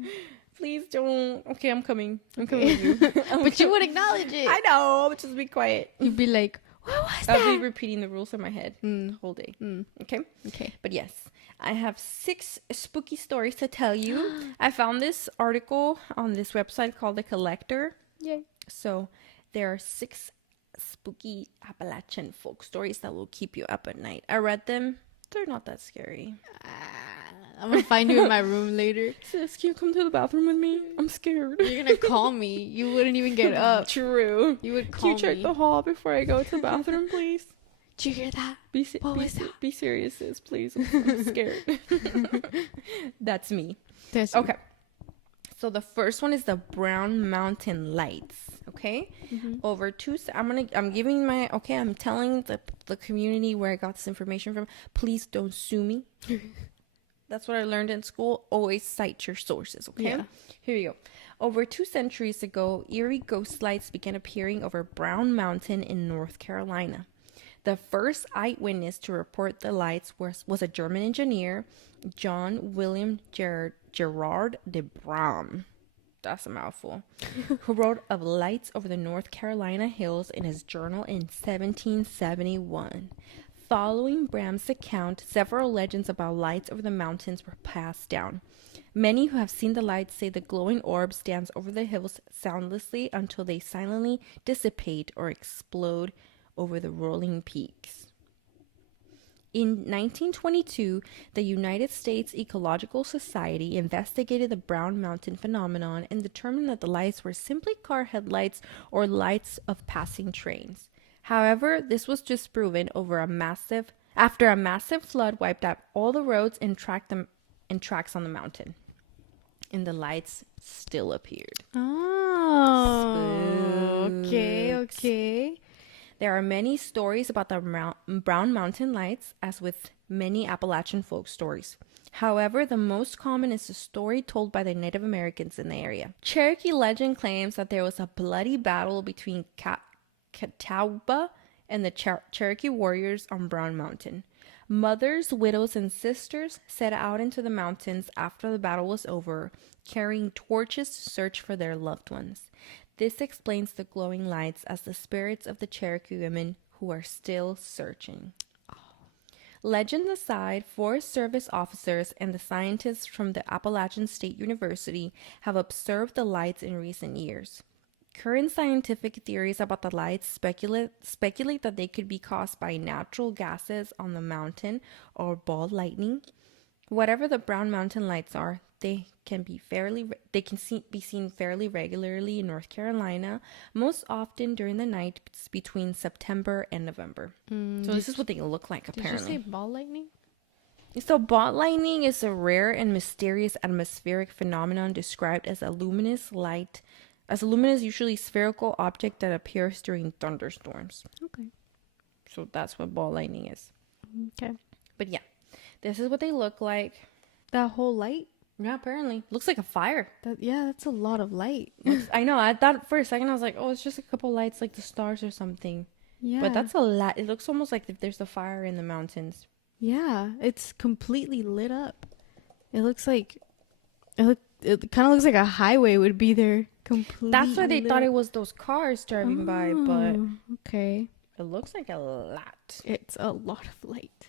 Please don't. Okay, I'm coming. I'm coming with you. But you would acknowledge it. I know, but just be quiet. You'd be like, what was I'll be that? repeating the rules in my head the whole day. Okay? Okay. But yes, I have 6 spooky stories to tell you. I found this article on this website called The Collector. Yay. So there are 6 spooky Appalachian folk stories that will keep you up at night. I read them. They're not that scary. I'm going to find you in my room later. Sis, can you come to the bathroom with me? I'm scared. You're going to call me. You wouldn't even get up. True. You would Can call you check me. the hall before I go to the bathroom, please? Did you hear that? What was that? Be serious, sis, please. I'm scared. That's me. There's Okay. So the first one is the Brown Mountain Lights. Okay. I'm giving my, I'm telling the community where I got this information from. Please don't sue me. That's what I learned in school. Always cite your sources. Okay. Yeah. Here you go. Over 2 centuries ago, eerie ghost lights began appearing over Brown Mountain in North Carolina. The first eyewitness to report the lights was a German engineer, John William Gerard de Bram. That's a mouthful. Who wrote of lights over the North Carolina hills in his journal in 1771. Following Bram's account, several legends about lights over the mountains were passed down. Many who have seen the lights say the glowing orbs dance over the hills soundlessly until they silently dissipate or explode over the rolling peaks. In 1922, the United States Ecological Society investigated the Brown Mountain phenomenon and determined that the lights were simply car headlights or lights of passing trains. However, this was disproven after a massive flood wiped out all the roads and tracked them and tracks on the mountain. And the lights still appeared. Oh, okay, Spooks. okay. There are many stories about the Brown Mountain lights, as with many Appalachian folk stories. However, the most common is the story told by the Native Americans in the area. Cherokee legend claims that there was a bloody battle between Catawba and the Cherokee warriors on Brown Mountain. Mothers, widows, and sisters set out into the mountains after the battle was over, carrying torches to search for their loved ones. This explains the glowing lights as the spirits of the Cherokee women who are still searching. Legend aside, Forest Service officers and the scientists from the Appalachian State University have observed the lights in recent years. Current scientific theories about the lights speculate that they could be caused by natural gases on the mountain or ball lightning. Whatever the Brown Mountain lights are, they can be seen fairly regularly in North Carolina, most often during the nights between September and November. So this is what they look like, apparently. Did you say ball lightning? So ball lightning is a rare and mysterious atmospheric phenomenon described as a luminous, usually spherical object that appears during thunderstorms. Okay. So that's what ball lightning is. Okay. But yeah, this is what they look like. That whole light? Yeah, apparently. Looks like a fire. That's a lot of light. I know. I thought for a second, I was like, oh, it's just a couple lights like the stars or something. Yeah. But that's a lot. It looks almost like if there's a fire in the mountains. Yeah, it's completely lit up. It looks like it kind of looks like a highway would be there completely. That's why they thought it was those cars driving by, but okay. It looks like a lot. It's a lot of light.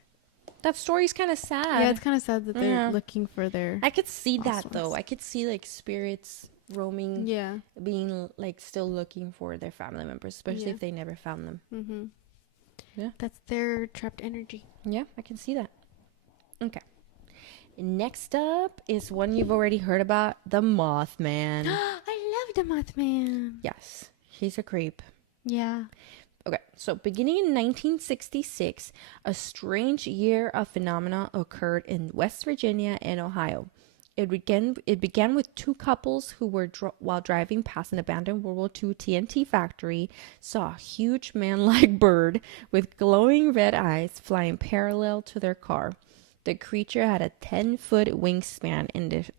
That story's kind of sad. Yeah, it's kind of sad that they're looking for their I could see that though. I could see like spirits roaming, being like still looking for their family members, especially if they never found them. Mm-hmm. Yeah, that's their trapped energy. Yeah, I can see that. Okay. Next up is one you've already heard about, the Mothman. I love the Mothman. Yes, he's a creep. Yeah. Okay, so beginning in 1966, a strange year of phenomena occurred in West Virginia and Ohio. It began with two couples who were, while driving past an abandoned World War II TNT factory, saw a huge man-like bird with glowing red eyes flying parallel to their car. The creature had a 10-foot wingspan,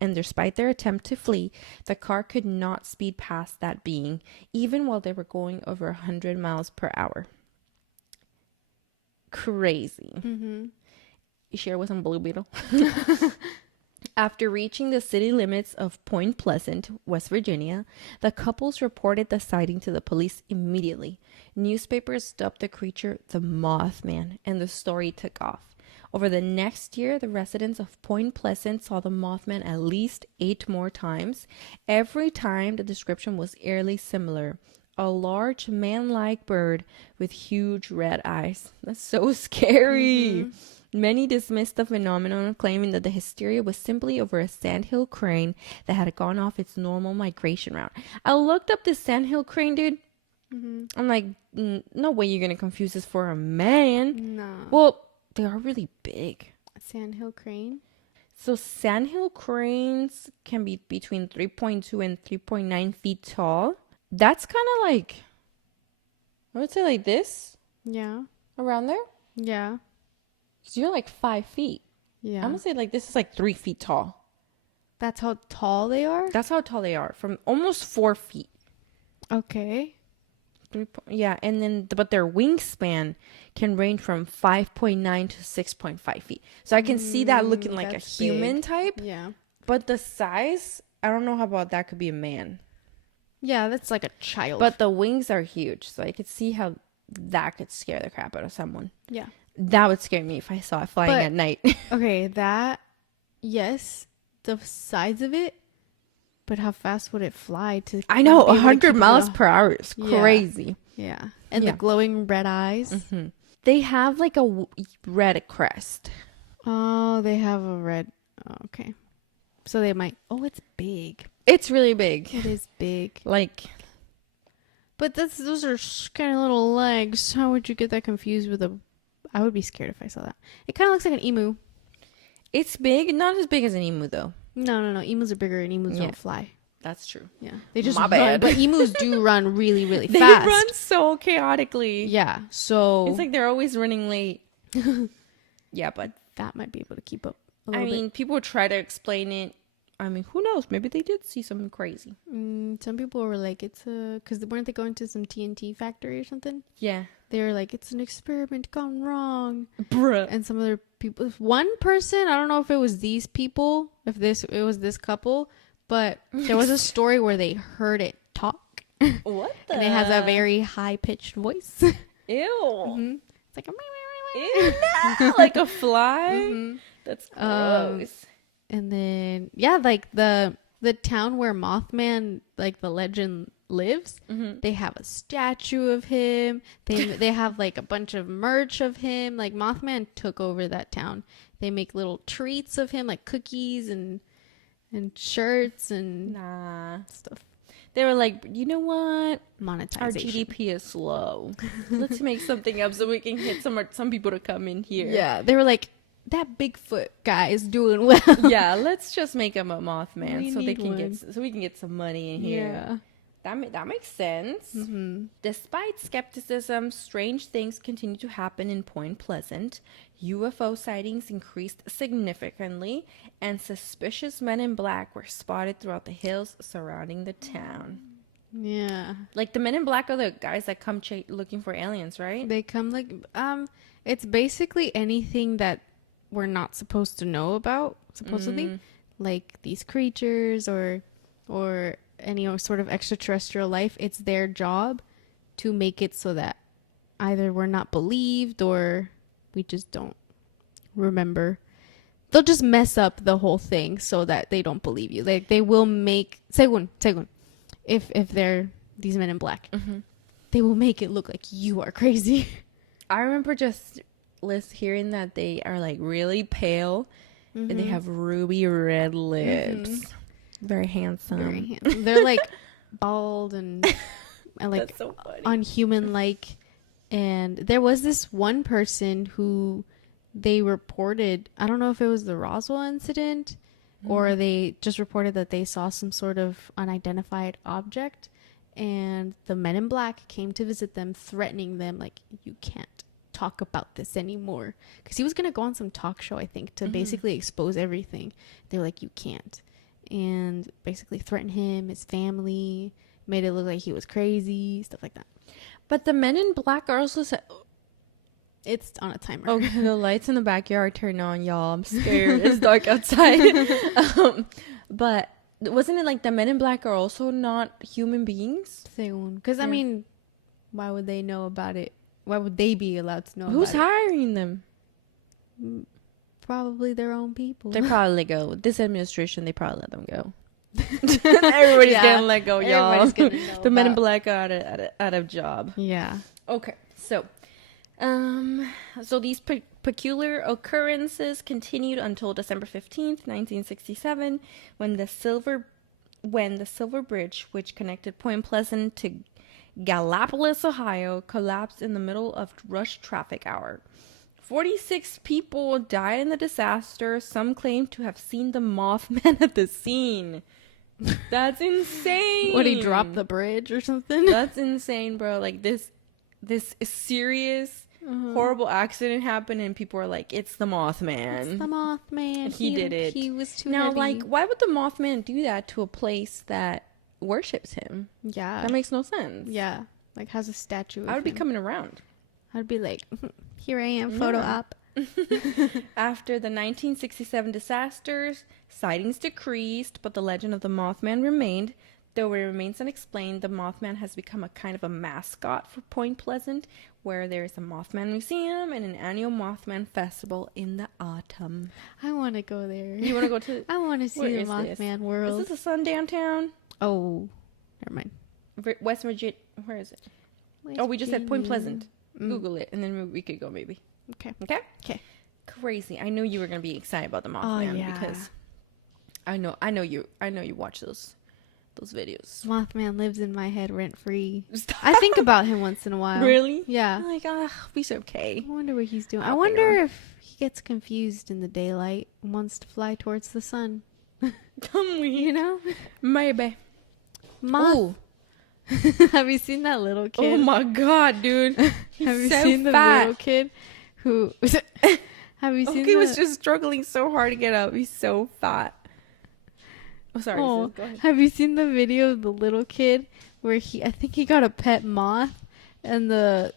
and despite their attempt to flee, the car could not speed past that being, even while they were going over 100 miles per hour. Crazy. Mm-hmm. You sure it wasn't Blue Beetle? After reaching the city limits of Point Pleasant, West Virginia, the couples reported the sighting to the police immediately. Newspapers dubbed the creature the Mothman, and the story took off. Over the next year, the residents of Point Pleasant saw the Mothman at least 8 more times. Every time, the description was eerily similar. A large man-like bird with huge red eyes. That's so scary. Mm-hmm. Many dismissed the phenomenon, claiming that the hysteria was simply over a sandhill crane that had gone off its normal migration route. I looked up the sandhill crane, dude. Mm-hmm. I'm like, no way you're going to confuse this for a man. No. Well, they are really big. A sandhill crane? So sandhill cranes can be between 3.2 and 3.9 feet tall. That's kind of like, I would say like this. Yeah. Around there. Yeah. So you're like 5 feet. Yeah. I'm going to say like this is like 3 feet tall. That's how tall they are? That's how tall they are. From almost 4 feet. Okay. Yeah, and then but their wingspan can range from 5.9 to 6.5 feet. So I can see that looking like a human big. type. Yeah. But the size, I don't know how about that could be a man. Yeah, that's like a child. But the wings are huge, so I could see how that could scare the crap out of someone. Yeah. That would scare me if I saw it flying at night. Okay, yes, the size of it. But how fast would it fly to? I know, 100 miles per hour is crazy. Yeah. And the glowing red eyes. Mm-hmm. They have like a red crest. Oh, they have a red. Oh, okay. So they might. Oh, it's big. It's really big. It is big. Like. But those are kind of little legs. How would you get that confused with a? I would be scared if I saw that. It kind of looks like an emu. It's big, not as big as an emu though. No. Emus are bigger and emus Yeah. don't fly. That's true. Yeah. They just My run. bad. But emus do run really, really They fast. run so chaotically. Yeah. So It's like they're always running late. Yeah, but that might be able to keep up a I little mean, people try to explain it. I mean, who knows? Maybe they did see something crazy. bit. Some people were like, it's a... Because weren't they going to some TNT factory or something? Yeah. They were like, it's an experiment gone wrong. Bruh. And some other people... One person, I don't know if it was these people, it was this couple, but there was a story where they heard it talk. What the? And it has a very high-pitched voice. Ew. Mm-hmm. It's like... Ew, no. Like a fly? Mm-hmm. That's gross. And then, yeah, like the town where Mothman, like the legend lives, they have a statue of him. They have like a bunch of merch of him. Like Mothman took over that town. They make little treats of him, like cookies and shirts and stuff. They were like, you know what? Monetization. Our GDP is low. Let's make something up so we can get some people to come in here. Yeah, they were like, that Bigfoot guy is doing well. Yeah, let's just make him a Mothman We so they need can one. we can get some money in here. Yeah. That makes sense. Despite skepticism, strange things continue to happen in Point Pleasant. UFO sightings increased significantly, and suspicious men in black were spotted throughout the hills surrounding the town. Yeah. Like the men in black are the guys that come looking for aliens, right? They come like it's basically anything that we're not supposed to know about, supposedly. Like these creatures or any sort of extraterrestrial life. It's their job to make it so that either we're not believed or we just don't remember. They'll just mess up the whole thing so that they don't believe you. Like they will make Segun. If they're these men in black, they will make it look like you are crazy. I remember just hearing that they are like really pale and they have ruby red lips. Very handsome. They're like bald and like That's so funny. unhuman like. And there was this one person who they reported, I don't know if it was the Roswell incident or they just reported that they saw some sort of unidentified object, and the men in black came to visit them, threatening them like, you can't talk about this anymore, because he was going to go on some talk show, I think, to basically expose everything. They were like, you can't, and basically threatened him, his family, made it look like he was crazy, stuff like that. But the men in black are also It's on a timer. okay, the lights in the backyard turn on, y'all. I'm scared. It's dark outside. But wasn't it like the men in black are also not human beings? Because I mean, why would they know about it? Why would they be allowed to know Who's about hiring them? it? Probably their own people. They probably go. This administration, they probably let them go. Everybody's getting let go, y'all. Everybody's gonna know The men in about- black are out of job. Yeah. Okay, so these peculiar occurrences continued until December 15th, 1967, when the Silver Bridge, which connected Point Pleasant to Gallipolis, Ohio, collapsed in the middle of rush traffic hour. 46 people died in the disaster. Some claim to have seen the Mothman at the scene. That's insane. Would he drop the bridge or something? That's insane, bro. Like this serious, horrible accident happened, and people are like, "It's the Mothman." It's the Mothman. He did it. He was too now, heavy. like, why would the Mothman do that to a place that worships him? Yeah. That makes no sense. Yeah. Like, has a statue of I would be him. coming around. I'd be like, here I am, photo op. After the 1967 disasters, sightings decreased, but the legend of the Mothman remained. Though it remains unexplained, the Mothman has become a kind of a mascot for Point Pleasant, where there is a Mothman museum and an annual Mothman festival in the autumn. I want to go there. You want to go to? I want to see Where the is this? Mothman world. Is this a sundown town? Oh, never mind. West Virginia. Where is it? Oh, we just said Point Pleasant. Google it, and then we could go maybe. Okay. Okay. Okay. Crazy. I knew you were gonna be excited about the Mothman yeah. because I know you watch those those videos. Mothman lives in my head rent free. Stop. I think about him once in a while. Really? Yeah. I'm like, he's okay. I wonder what he's doing. I Out wonder there. if he gets confused in the daylight and wants to fly towards the sun. You know? Maybe. Moth. Ooh. Have you seen that little kid? Oh my god, dude. He's Have you so seen the fat. little kid who? Have you seen? He was just struggling so hard to get up. He's so fat. Oh, sorry. Oh, Sis, go ahead. have you seen the video of the little kid where I think he got a pet moth, and there's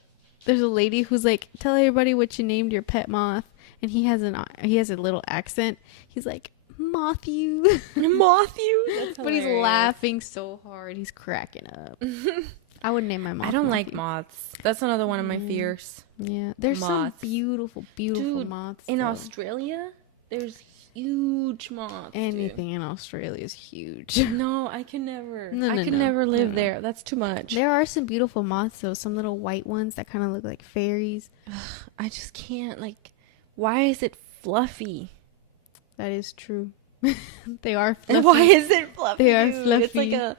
a lady who's like, tell everybody what you named your pet moth, and he has a little accent. He's like, moth you. Moth you? But he's laughing so hard. He's cracking up. I would name my moth. I don't Moth like You. moths. That's another one of my fears. Yeah, there's some Moths. beautiful Dude, moths. In though. Australia, there's huge moths. Anything in Australia is huge. Dude. No, I can never. No, I no, could no. never live No. there. That's too much. There are some beautiful moths, though. Some little white ones that kind of look like fairies. I just can't. Like, why is it fluffy? That is true. They are fluffy. Why is it fluffy? They are dude? It's like fluffy. a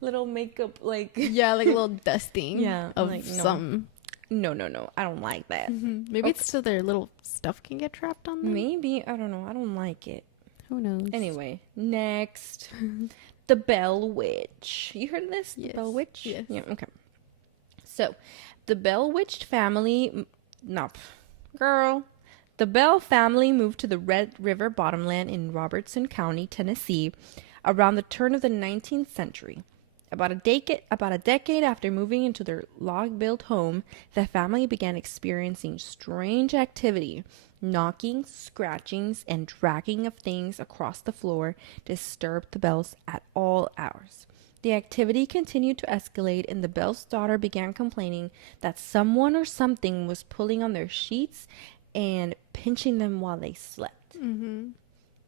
little makeup, like. Yeah, like a little dusting. Yeah, of like, no. something. No. I don't like that. Maybe Okay. it's so their little stuff can get trapped on them. Maybe. I don't know. I don't like it. Who knows? Anyway, next. The Bell Witch. You heard of this? Yes. The Bell Witch? Yes. Yeah, okay. So, the Bell Witch family... No. Girl. The Bell family moved to the Red River Bottomland in Robertson County, Tennessee, around the turn of the 19th century. About a decade after moving into their log-built home, the family began experiencing strange activity. Knocking, scratchings, and dragging of things across the floor disturbed the Bells at all hours. The activity continued to escalate, and the Bell's daughter began complaining that someone or something was pulling on their sheets and pinching them while they slept. Mm-hmm.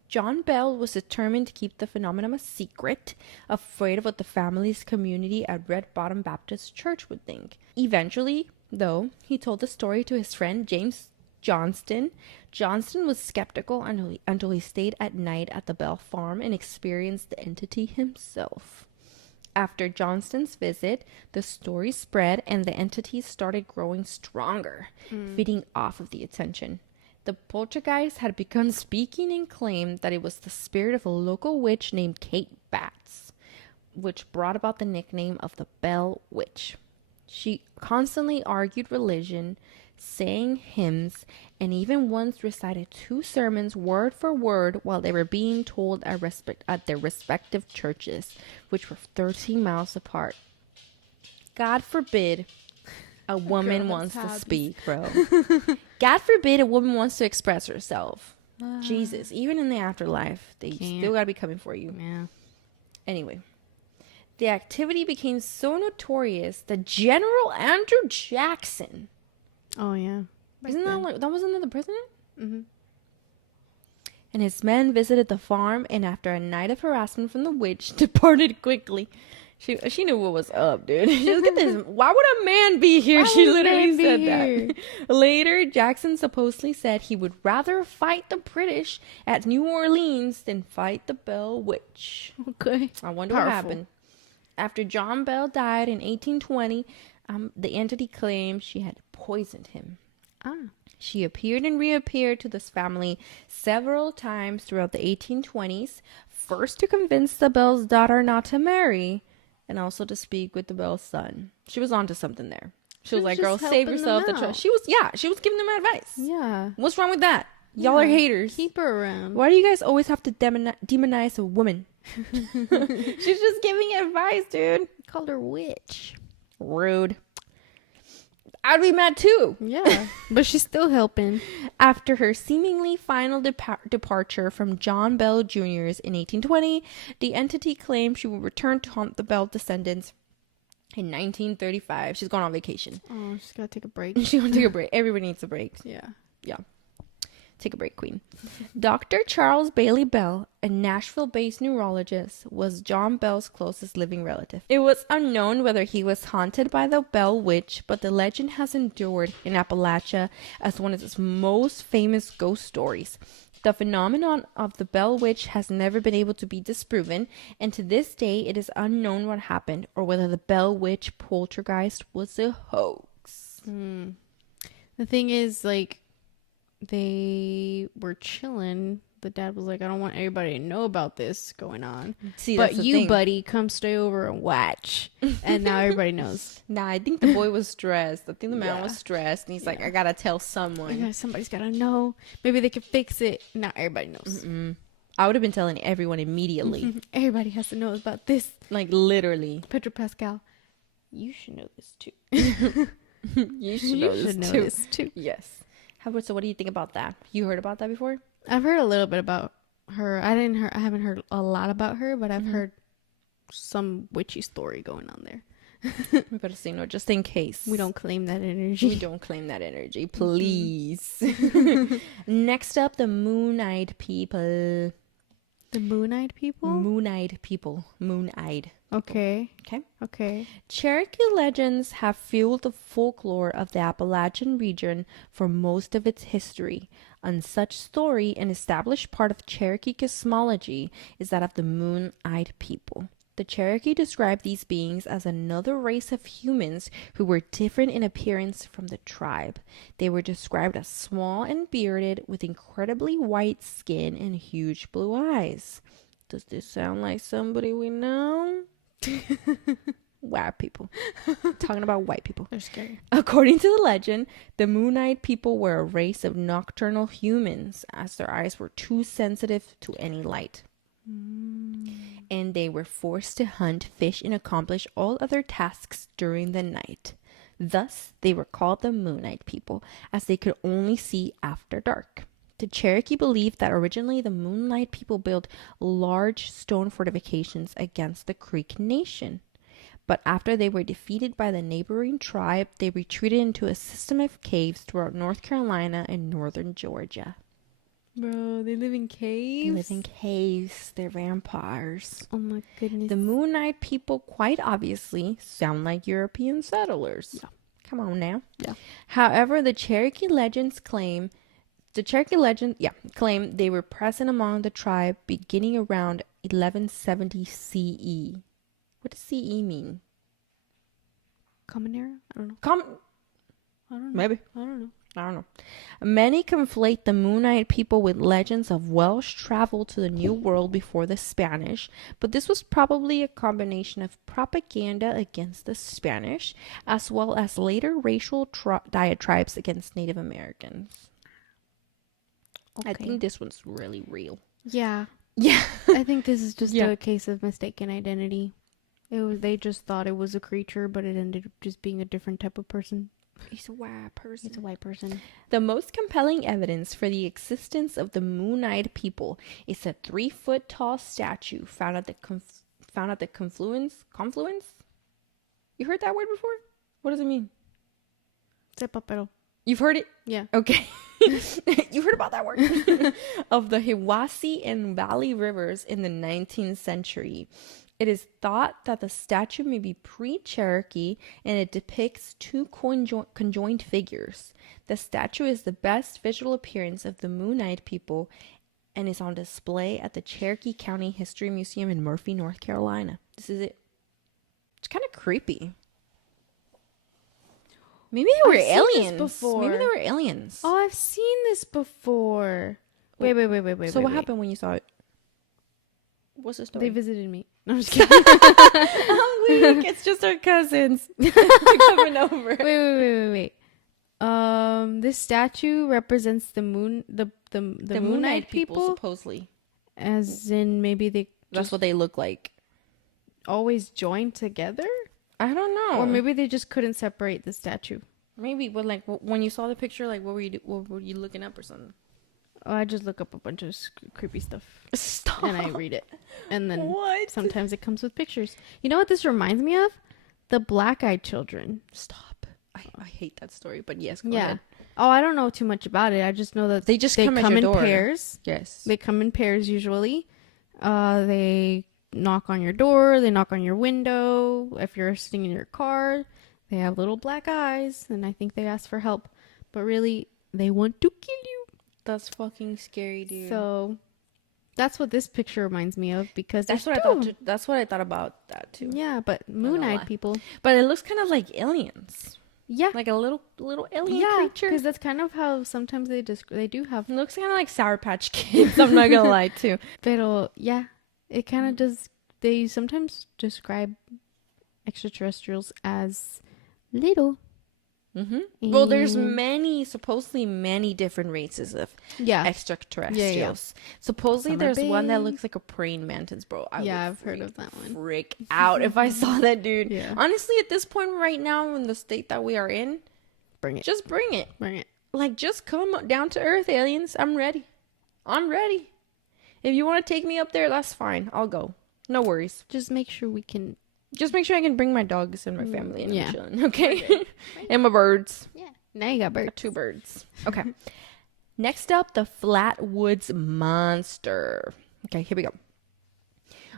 John Bell was determined to keep the phenomenon a secret, afraid of what the family's community at Red Bottom Baptist Church would think. Eventually, though, he told the story to his friend James Johnston. Johnston was skeptical until he stayed at night at the Bell farm and experienced the entity himself. After Johnston's visit, the story spread and the entity started growing stronger, feeding off of the attention. The poltergeist had begun speaking and claimed that it was the spirit of a local witch named Kate Batts, which brought about the nickname of the Bell Witch. She constantly argued religion, sang hymns, and even once recited 2 sermons word for word while they were being told at their respective churches, which were 13 miles apart. God forbid a woman wants to speak, bro. God forbid a woman wants to express herself. Jesus, even in the afterlife, they still gotta be coming for you. Yeah. Anyway, the activity became so notorious that General Andrew Jackson, Oh yeah. isn't that like, that wasn't the president? Mm-hmm. And his men visited the farm, and after a night of harassment from the witch, departed quickly. She knew what was up, dude. She was, look at this. Why would a man be here? Why She would a literally man be said here? that. Later, Jackson supposedly said he would rather fight the British at New Orleans than fight the Bell Witch. Okay. I wonder what Powerful. happened. After John Bell died in 1820, the entity claimed she had poisoned him. Ah. She appeared and reappeared to this family several times throughout the 1820s, first to convince the Bell's daughter not to marry, and also to speak with the Bell's son. She was onto something there. She was like, just girl, save helping yourself. them out. She was giving them advice. Yeah. What's wrong with that? Y'all are Yeah. haters. Keep her around. Why do you guys always have to demonize a woman? She's just giving advice, dude. Called her witch. Rude. I'd be mad too. Yeah. But she's still helping. After her seemingly final departure from John Bell Jr.'s in 1820, the entity claimed she would return to haunt the Bell descendants in 1935. She's gone on vacation. Oh, she's gotta take a break. She want to take a break. Everybody needs a break. Yeah. Take a break, queen. Dr. Charles Bailey Bell, a Nashville-based neurologist, was John Bell's closest living relative. It was unknown whether he was haunted by the Bell Witch, but the legend has endured in Appalachia as one of its most famous ghost stories. The phenomenon of the Bell Witch has never been able to be disproven, and to this day it is unknown what happened or whether the Bell Witch poltergeist was a hoax. The thing is, like, they were chilling. The dad was like, I don't want everybody to know about this going on. See, but that's the you, thing. buddy, come stay over and watch. And now everybody knows. Nah, I think the boy was stressed. I think the man Yeah. was stressed, and he's like, I gotta tell someone. Yeah, somebody's got to know. Maybe they can fix it. Now everybody knows. I would have been telling everyone immediately. Everybody has to know about this. Like, literally. Pedro Pascal, you should know this too. You should know this too. Yes. So what do you think about that? You heard about that before? I've heard a little bit about her. I haven't heard a lot about her, but I've heard some witchy story going on there. We better say no, just in case. We don't claim that energy. We don't claim that energy, please. Next up, the Moon-Eyed people. The Moon-Eyed people? Moon-Eyed people. Moon-Eyed. Okay. Okay. Cherokee legends have fueled the folklore of the Appalachian region for most of its history. And such story, an established part of Cherokee cosmology, is that of the Moon-Eyed people. The Cherokee described these beings as another race of humans who were different in appearance from the tribe. They were described as small and bearded, with incredibly white skin and huge blue eyes. Does this sound like somebody we know? White people. Talking about white people. They're scary. According to the legend, the Moon-Eyed people were a race of nocturnal humans, as their eyes were too sensitive to any light. And they were forced to hunt, fish, and accomplish all other tasks during the night. Thus, they were called the Moon-Eyed people, as they could only see after dark. The Cherokee believed that originally the Moon-Eyed people built large stone fortifications against the Creek Nation. But after they were defeated by the neighboring tribe, they retreated into a system of caves throughout North Carolina and northern Georgia. Bro, they live in caves? They live in caves. They're vampires. Oh my goodness. The Moon-Eyed people quite obviously sound like European settlers. Yeah. Come on now. Yeah. However, the Cherokee legends claim they were present among the tribe beginning around 1170 CE. What does CE mean? Common era? I don't know. I don't know. Maybe. I don't know. I don't know. Many conflate the Moon-Eyed people with legends of Welsh travel to the New World before the Spanish, but this was probably a combination of propaganda against the Spanish, as well as later racial diatribes against Native Americans. Okay. I think this one's really real. Yeah. Yeah. I think this is just Yeah. a case of mistaken identity. They just thought it was a creature, but it ended up just being a different type of person. He's a white person. It's a white person. The most compelling evidence for the existence of the Moon-Eyed people is a 3-foot tall statue found at the confluence. You heard that word before? What does it mean? Pero. You've heard it? Yeah. Okay. You heard about that word? Of the Hiwassee and Valley rivers in the 19th century. It is thought that the statue may be pre-Cherokee, and it depicts two conjoined figures. The statue is the best visual appearance of the Moon-Eyed people and is on display at the Cherokee County History Museum in Murphy, North Carolina. This is it. It's kind of creepy. Maybe they were aliens. Before. Maybe they were aliens. Oh, I've seen this before. Wait. So what happened when you saw it? What's the story? They visited me. No, I'm just kidding. I'm weak. It's just our cousins coming over. Wait. This statue represents the Moon-Eyed people, supposedly. as in maybe they That's what they look like. always joined together, I don't know. or maybe they just couldn't separate the statue. Maybe, but like when you saw the picture, like what were you looking up or something? Oh, I just look up a bunch of creepy stuff. Stop. And I read it, and then What? sometimes it comes with pictures. You know what this reminds me of? The Black-Eyed Children. Stop. I hate that story, but yes, go ahead. Oh, I don't know too much about it. I just know that They come at your in door. pairs. Yes. They come in pairs usually. They knock on your door. They knock on your window. If you're sitting in your car, they have little black eyes, and I think they ask for help. But really, they want to kill you. That's fucking scary, dude. So that's what this picture reminds me of, because That's what I thought. That's what I thought about that too. Yeah, but moon-eyed people. But it looks kind of like aliens. Yeah, Like a little alien creature. because that's kind of how sometimes they do have. It looks kind of like Sour Patch Kids. I'm not gonna lie too. Pero yeah, it kind of does. They sometimes describe extraterrestrials as little. Mm-hmm. Well, there's supposedly many different races of extraterrestrials. Yeah. Supposedly there's one that looks like a praying mantis, bro. I've heard of that one. Freak out if I saw that, dude. Yeah. Honestly, at this point right now, in the state that we are in, bring it. Just bring it. Bring it. Like, just come down to earth, aliens. I'm ready. If you want to take me up there, that's fine. I'll go. No worries. Just make sure we can. Just make sure I can bring my dogs and my family and I'm chilling, okay? And my birds. Yeah. Now you got birds. 2 birds. Okay. Next up, the Flatwoods Monster. Okay, here we go.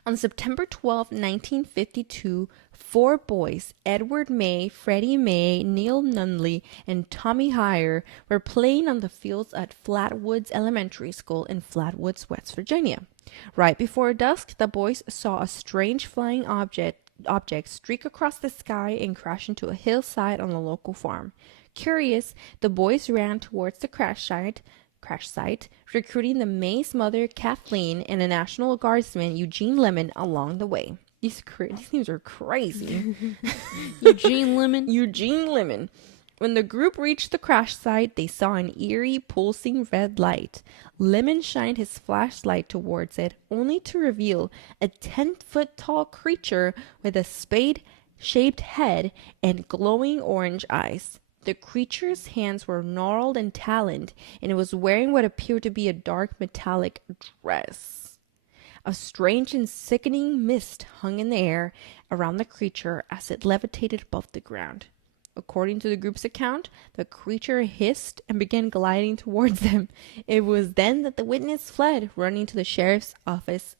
On September 12, 1952, 4 boys, Edward May, Freddie May, Neil Nunley, and Tommy Heyer, were playing on the fields at Flatwoods Elementary School in Flatwoods, West Virginia. Right before dusk, the boys saw a strange flying object streak across the sky and crash into a hillside on a local farm. Curious, the boys ran towards the crash site, recruiting the May's mother, Kathleen, and a National Guardsman, Eugene Lemon, along the way. These names are crazy. Eugene Lemon. When the group reached the crash site, they saw an eerie, pulsing red light. Lemon shined his flashlight towards it, only to reveal a 10-foot-tall creature with a spade-shaped head and glowing orange eyes. The creature's hands were gnarled and taloned, and it was wearing what appeared to be a dark metallic dress. A strange and sickening mist hung in the air around the creature as it levitated above the ground. According to the group's account, the creature hissed and began gliding towards them. It was then that the witness fled, running to the sheriff's office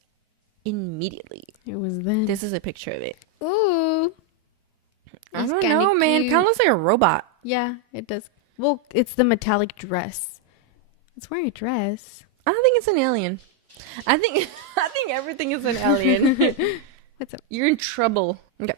immediately. It was then. This is a picture of it. Ooh. I don't know, man. Kind of looks like a robot. Yeah, it does. Well, it's the metallic dress. It's wearing a dress. I don't think it's an alien. I think everything is an alien. What's up? You're in trouble. Okay.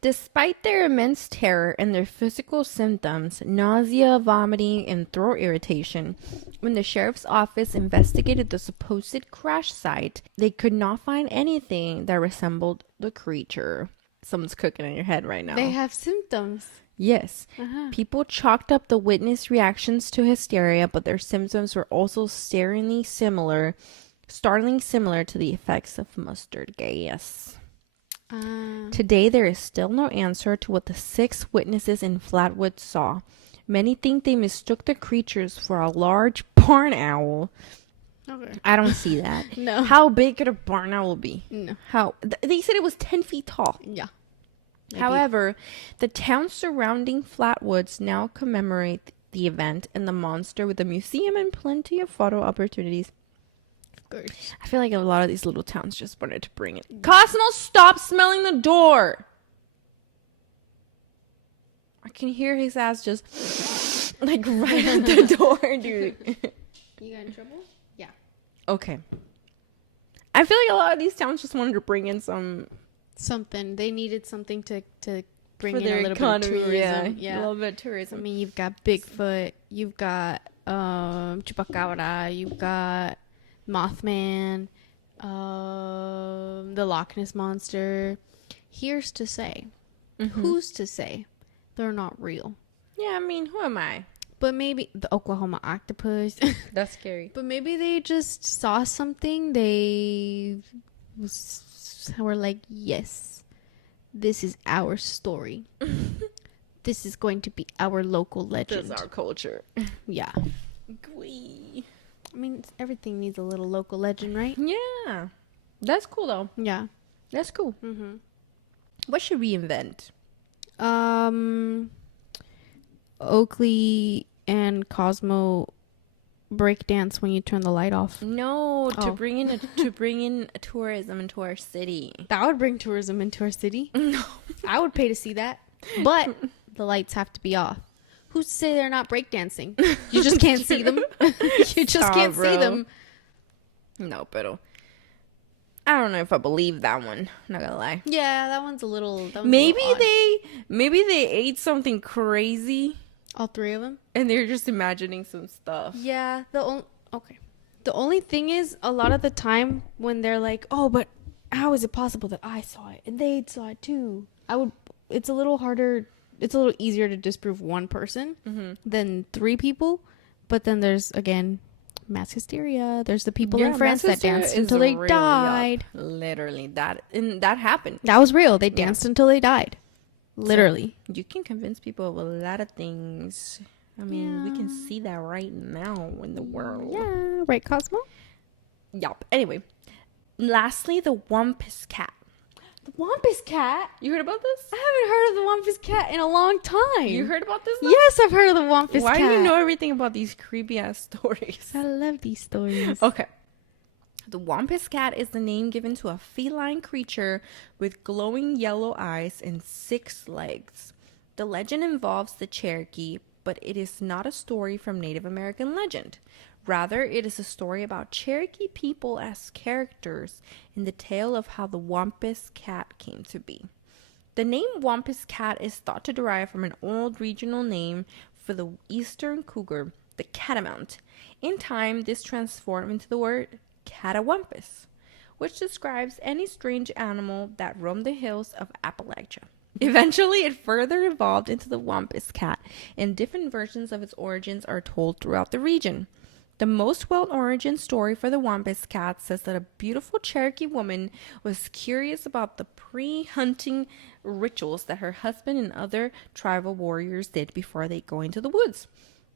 Despite their immense terror and their physical symptoms, nausea, vomiting, and throat irritation, when the sheriff's office investigated the supposed crash site, they could not find anything that resembled the creature. Someone's cooking in your head right now. They have symptoms. Yes. People chalked up the witness reactions to hysteria, but their symptoms were also startlingly similar to the effects of mustard gas. Today, there is still no answer to what the 6 witnesses in Flatwoods saw. Many think they mistook the creatures for a large barn owl. Okay. I don't see that. No. How big could a barn owl be? No. They said it was 10 feet tall. Yeah. Maybe. However, the town surrounding Flatwoods now commemorate the event and the monster with a museum and plenty of photo opportunities. I feel like a lot of these little towns just wanted to bring it. Cosmo, stop smelling the door. I can hear his ass just like right at the door, dude. You got in trouble? Yeah. Okay. I feel like a lot of these towns just wanted to bring in something. They needed something to bring for in their a little economy, bit of tourism. Yeah, a little bit of tourism. I mean, you've got Bigfoot, you've got Chupacabra, you've got Mothman, the Loch Ness Monster. Here's to say, who's to say they're not real? Yeah, I mean, who am I? But maybe the Oklahoma octopus. That's scary. But maybe they just saw something. They were like, yes, this is our story. This is going to be our local legend. That's our culture. Yeah. Gwee. I mean, everything needs a little local legend, right? Yeah. That's cool, though. Yeah. That's cool. What should we invent? Oakley and Cosmo break dance when you turn the light off. No, to bring in tourism into our city. That would bring tourism into our city. No. I would pay to see that. But the lights have to be off. Who's to say they're not breakdancing? You just can't see them. You just can't see them. No, pero I don't know if I believe that one. Not gonna lie. Yeah, that one's a little. Maybe they ate something crazy. All three of them. And they're just imagining some stuff. Yeah. Okay. The only thing is, a lot of the time when they're like, "Oh, but how is it possible that I saw it and they saw it too?" It's a little harder. It's a little easier to disprove one person than three people. But then there's, again, mass hysteria. There's the people in France that danced until they died. Literally, that happened. That was real. They danced until they died. Literally. So you can convince people of a lot of things. I mean, we can see that right now in the world. Yeah, right, Cosmo? Yup. Anyway, lastly, the Wampus cat. The Wampus cat? You heard about this? I haven't heard of the Wampus cat in a long time. You heard about this? Yes, I've heard of the Wampus cat. Why do you know everything about these creepy ass stories? I love these stories. Okay. The Wampus cat is the name given to a feline creature with glowing yellow eyes and 6 legs. The legend involves the Cherokee, but it is not a story from Native American legend. Rather, it is a story about Cherokee people as characters in the tale of how the Wampus cat came to be. The name Wampus cat is thought to derive from an old regional name for the eastern cougar, the catamount. In time, this transformed into the word catawampus, which describes any strange animal that roamed the hills of Appalachia. Eventually, it further evolved into the Wampus cat, and different versions of its origins are told throughout the region. The most well-known origin story for the Wampus cat says that a beautiful Cherokee woman was curious about the pre-hunting rituals that her husband and other tribal warriors did before they go into the woods.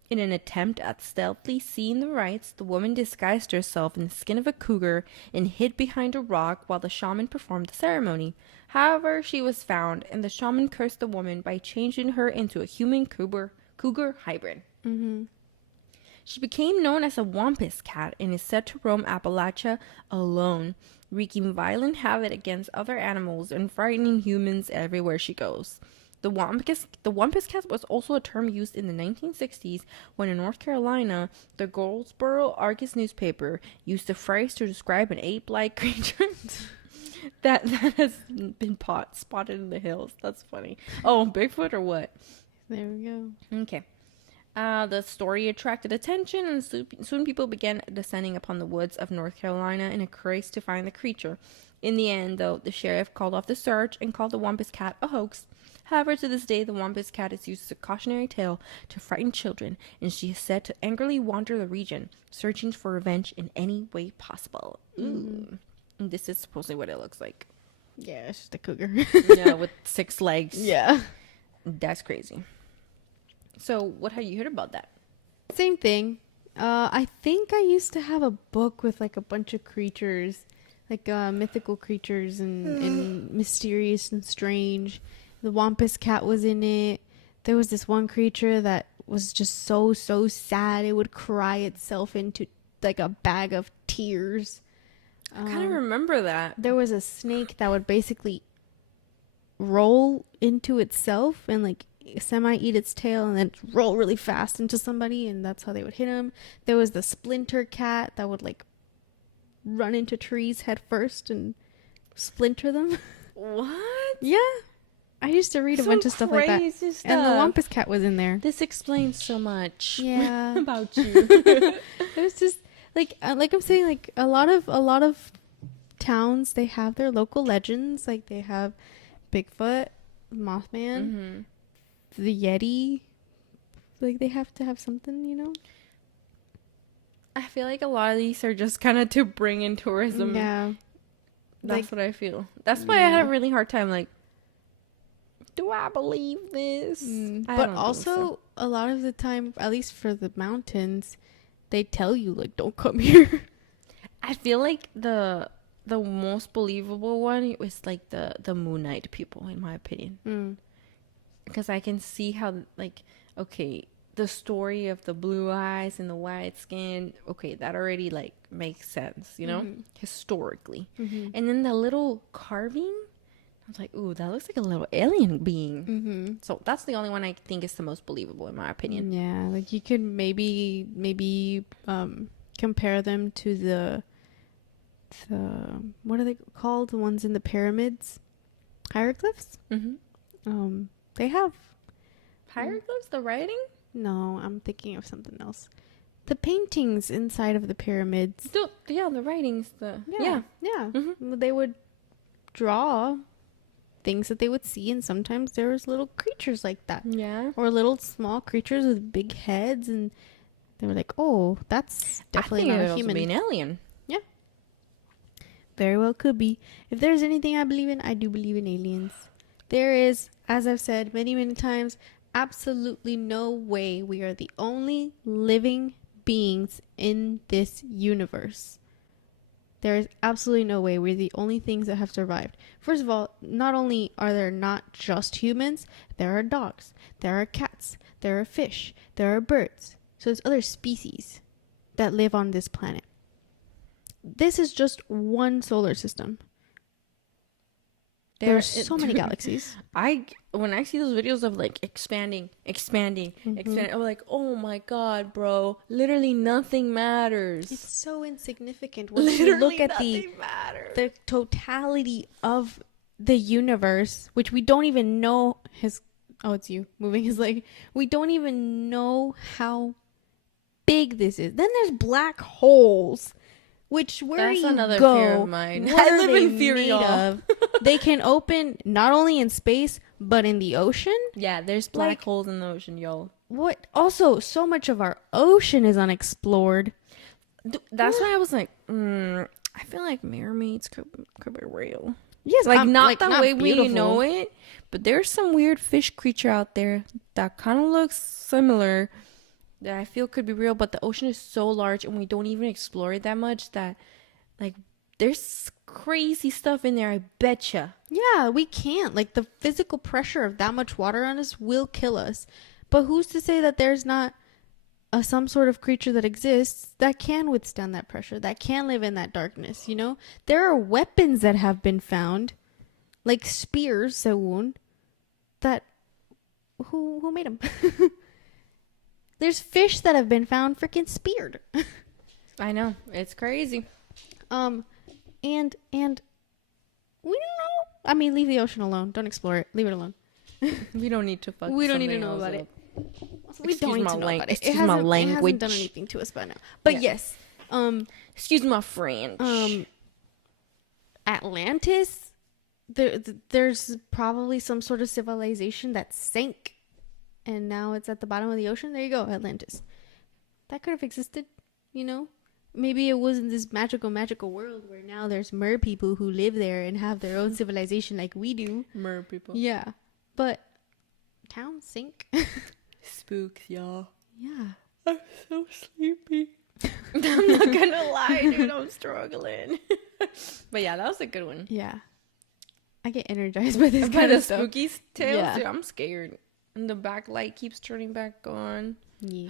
In an attempt at stealthily seeing the rites, the woman disguised herself in the skin of a cougar and hid behind a rock while the shaman performed the ceremony. However, she was found, and the shaman cursed the woman by changing her into a human cougar hybrid. Mm-hmm. She became known as a Wampus cat and is said to roam Appalachia alone, wreaking violent havoc against other animals and frightening humans everywhere she goes. The Wampus cat was also a term used in the 1960s when in North Carolina, the Goldsboro Argus newspaper used the phrase to describe an ape-like creature that has been spotted in the hills. That's funny. Oh, Bigfoot or what? There we go. Okay. The story attracted attention, and soon people began descending upon the woods of North Carolina in a race to find the creature. In the end, though, the sheriff called off the search and called the Wampus cat a hoax. However, to this day, the Wampus cat is used as a cautionary tale to frighten children, and she is said to angrily wander the region, searching for revenge in any way possible. Ooh. And this is supposedly what it looks like. Yeah, it's just a cougar. Yeah, with 6 legs. Yeah. That's crazy. So, what have you heard about that? Same thing. I think I used to have a book with like a bunch of creatures, like mythical creatures and mysterious and strange. The Wampus cat was in it. There was this one creature that was just so sad. It would cry itself into like a bag of tears. I kind of remember that. There was a snake that would basically roll into itself and like semi-eat its tail and then roll really fast into somebody, and that's how they would hit him. There was the splinter cat that would like run into trees head first and splinter them. What? Yeah. I used to read a bunch of stuff like that. Stuff. And the Wampus cat was in there. This explains so much. Yeah. About you. It was just like I'm saying, like a lot of towns, they have their local legends. Like they have Bigfoot, Mothman, the Yeti. Like they have to have something, you know? I feel like a lot of these are just kind of to bring in tourism. Yeah. That's what I feel. That's why I had a really hard time, like, do I believe this? But also, a lot of the time, at least for the mountains, they tell you, like, don't come here. I feel like the most believable one was, like, the Moon Knight people, in my opinion. Because I can see how, like, okay, the story of the blue eyes and the white skin, okay, that already, like, makes sense, you know? Historically. And then the little carving, was like, ooh, that looks like a little alien being. Mm-hmm. So that's the only one I think is the most believable, in my opinion. Yeah, like you could maybe compare them to the what are they called? The ones in the pyramids, hieroglyphs. Mm-hmm. They have Hieroglyphs, the writing? no. I'm thinking of something else. The paintings inside of the pyramids. Yeah, the writings. Yeah. Mm-hmm. They would draw things that they would see, and sometimes there was little creatures like that. Yeah. Or little small creatures with big heads, and they were like, "Oh, that's definitely not a human." Be an alien. Yeah, very well could be. If there's anything I believe in, I do believe in aliens. There is, as I've said many times, absolutely no way we are the only living beings in this universe. There is absolutely no way we're the only things that have survived. First of all, not only are there not just humans, there are dogs, there are cats, there are fish, there are birds. So there's other species that live on this planet. This is just one solar system. There's so many galaxies. When I see those videos of like expanding, Mm-hmm. I'm like, oh my god, bro! Literally nothing matters. It's so insignificant when you look at the totality of the universe, which we don't even know his. Oh, it's you moving his leg. We don't even know how big this is. Then there's black holes. Which That's another fear of mine. I live in fear, y'all. They can open not only in space but in the ocean. Yeah, there's black holes in the ocean, y'all. What? Also, so much of our ocean is unexplored. That's why I was like, I feel like mermaids could be real. Yes, not the way we know it, but there's some weird fish creature out there that kind of looks similar. That I feel could be real, but the ocean is so large and we don't even explore it that much that, like, there's crazy stuff in there, I betcha. Yeah, we can't. Like, the physical pressure of that much water on us will kill us. But who's to say that there's not some sort of creature that exists that can withstand that pressure, that can live in that darkness, you know? There are weapons that have been found, like spears, según, that... Who made them? There's fish that have been found freaking speared. I know. It's crazy. And we don't know. I mean, leave the ocean alone. Don't explore it. Leave it alone. We don't need to fuck. We don't need to know about it. We don't need to know about it. Excuse my language. It hasn't done anything to us by now. But yeah. Yes. Excuse my French. Atlantis. There's probably some sort of civilization that sank. And now it's at the bottom of the ocean. There you go, Atlantis. That could have existed, you know? Maybe it wasn't this magical world where now there's mer people who live there and have their own civilization like we do. Mer people. Yeah. But towns sink. Spooks, y'all. Yeah. I'm so sleepy. I'm not gonna lie, dude. I'm struggling. But yeah, that was a good one. Yeah. I get energized by this By kind the of stuff. spooky tales, Yeah. dude. I'm scared. And the backlight keeps turning back on. Yeah.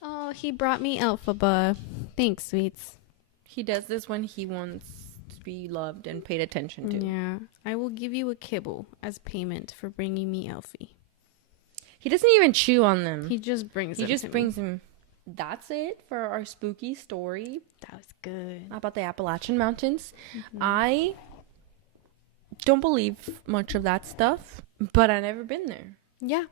Oh, he brought me Elphaba. Thanks, sweets. He does this when he wants to be loved and paid attention to. Yeah. I will give you a kibble as payment for bringing me Elfie. He doesn't even chew on them. He just brings He them just to brings me. them. That's it for our spooky story That was good. about the Appalachian Mountains. Mm-hmm. I don't believe much of that stuff, but I've never been there. Yeah.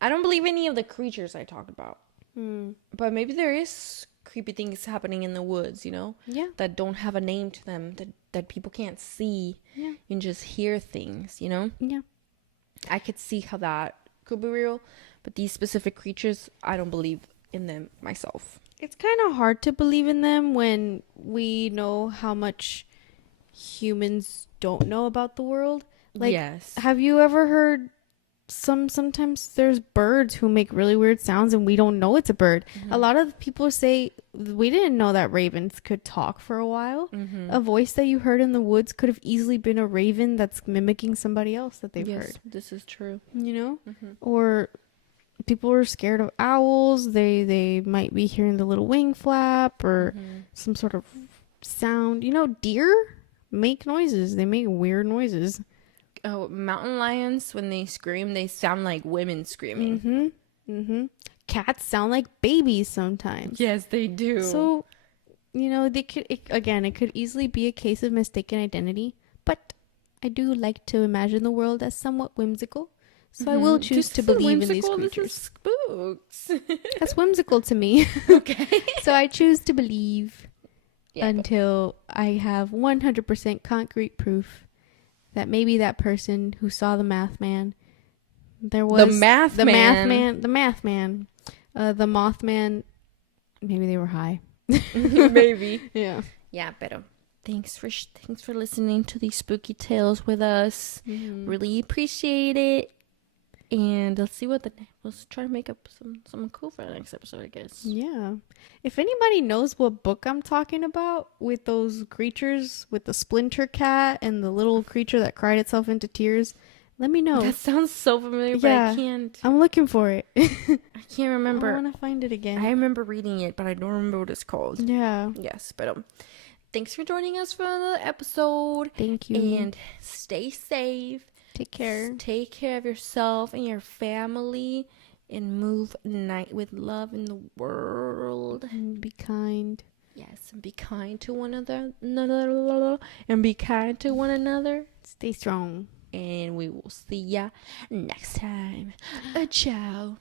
I don't believe any of the creatures I talked about. Mm. But maybe there is creepy things happening in the woods, you know? Yeah. That don't have a name to them, that people can't see. Yeah. And just hear things, you know? Yeah. I could see how that could be real, but these specific creatures, I don't believe in them myself. It's kind of hard to believe in them when we know how much humans don't know about the world. Like, yes. have you ever heard sometimes there's birds who make really weird sounds and we don't know it's a bird. Mm-hmm. A lot of people say we didn't know that ravens could talk for a while. Mm-hmm. A voice that you heard in the woods could have easily been a raven that's mimicking somebody else that they've heard. This is true. You know? Mm-hmm. Or people are scared of owls. They might be hearing the little wing flap or some sort of sound. You know, deer make noises. They make weird noises. Oh, mountain lions, when they scream, they sound like women screaming. Cats sound like babies sometimes. Yes, they do. So, they could, it could easily be a case of mistaken identity, but I do like to imagine the world as somewhat whimsical. So I will choose to believe in these creatures. Spooks. That's whimsical to me. Okay. So I choose to believe until I have 100% concrete proof that maybe that person who saw the math man, the Mothman, maybe they were high. Maybe. Yeah. Yeah, but thanks for listening to these spooky tales with us. Really appreciate it. And let's try to make up something cool for the next episode, I guess. Yeah. If anybody knows what book I'm talking about with those creatures, with the splinter cat and the little creature that cried itself into tears, let me know. That sounds so familiar, but I can't. I'm looking for it. I can't remember. I want to find it again. I remember reading it, but I don't remember what it's called. Yeah. Yes, but thanks for joining us for another episode. Thank you. And stay safe. Take care. Take care of yourself and your family, and move with love in the world. And be kind. Yes, and be kind to one another. And be kind to one another. Stay strong. And we will see ya next time. Ciao.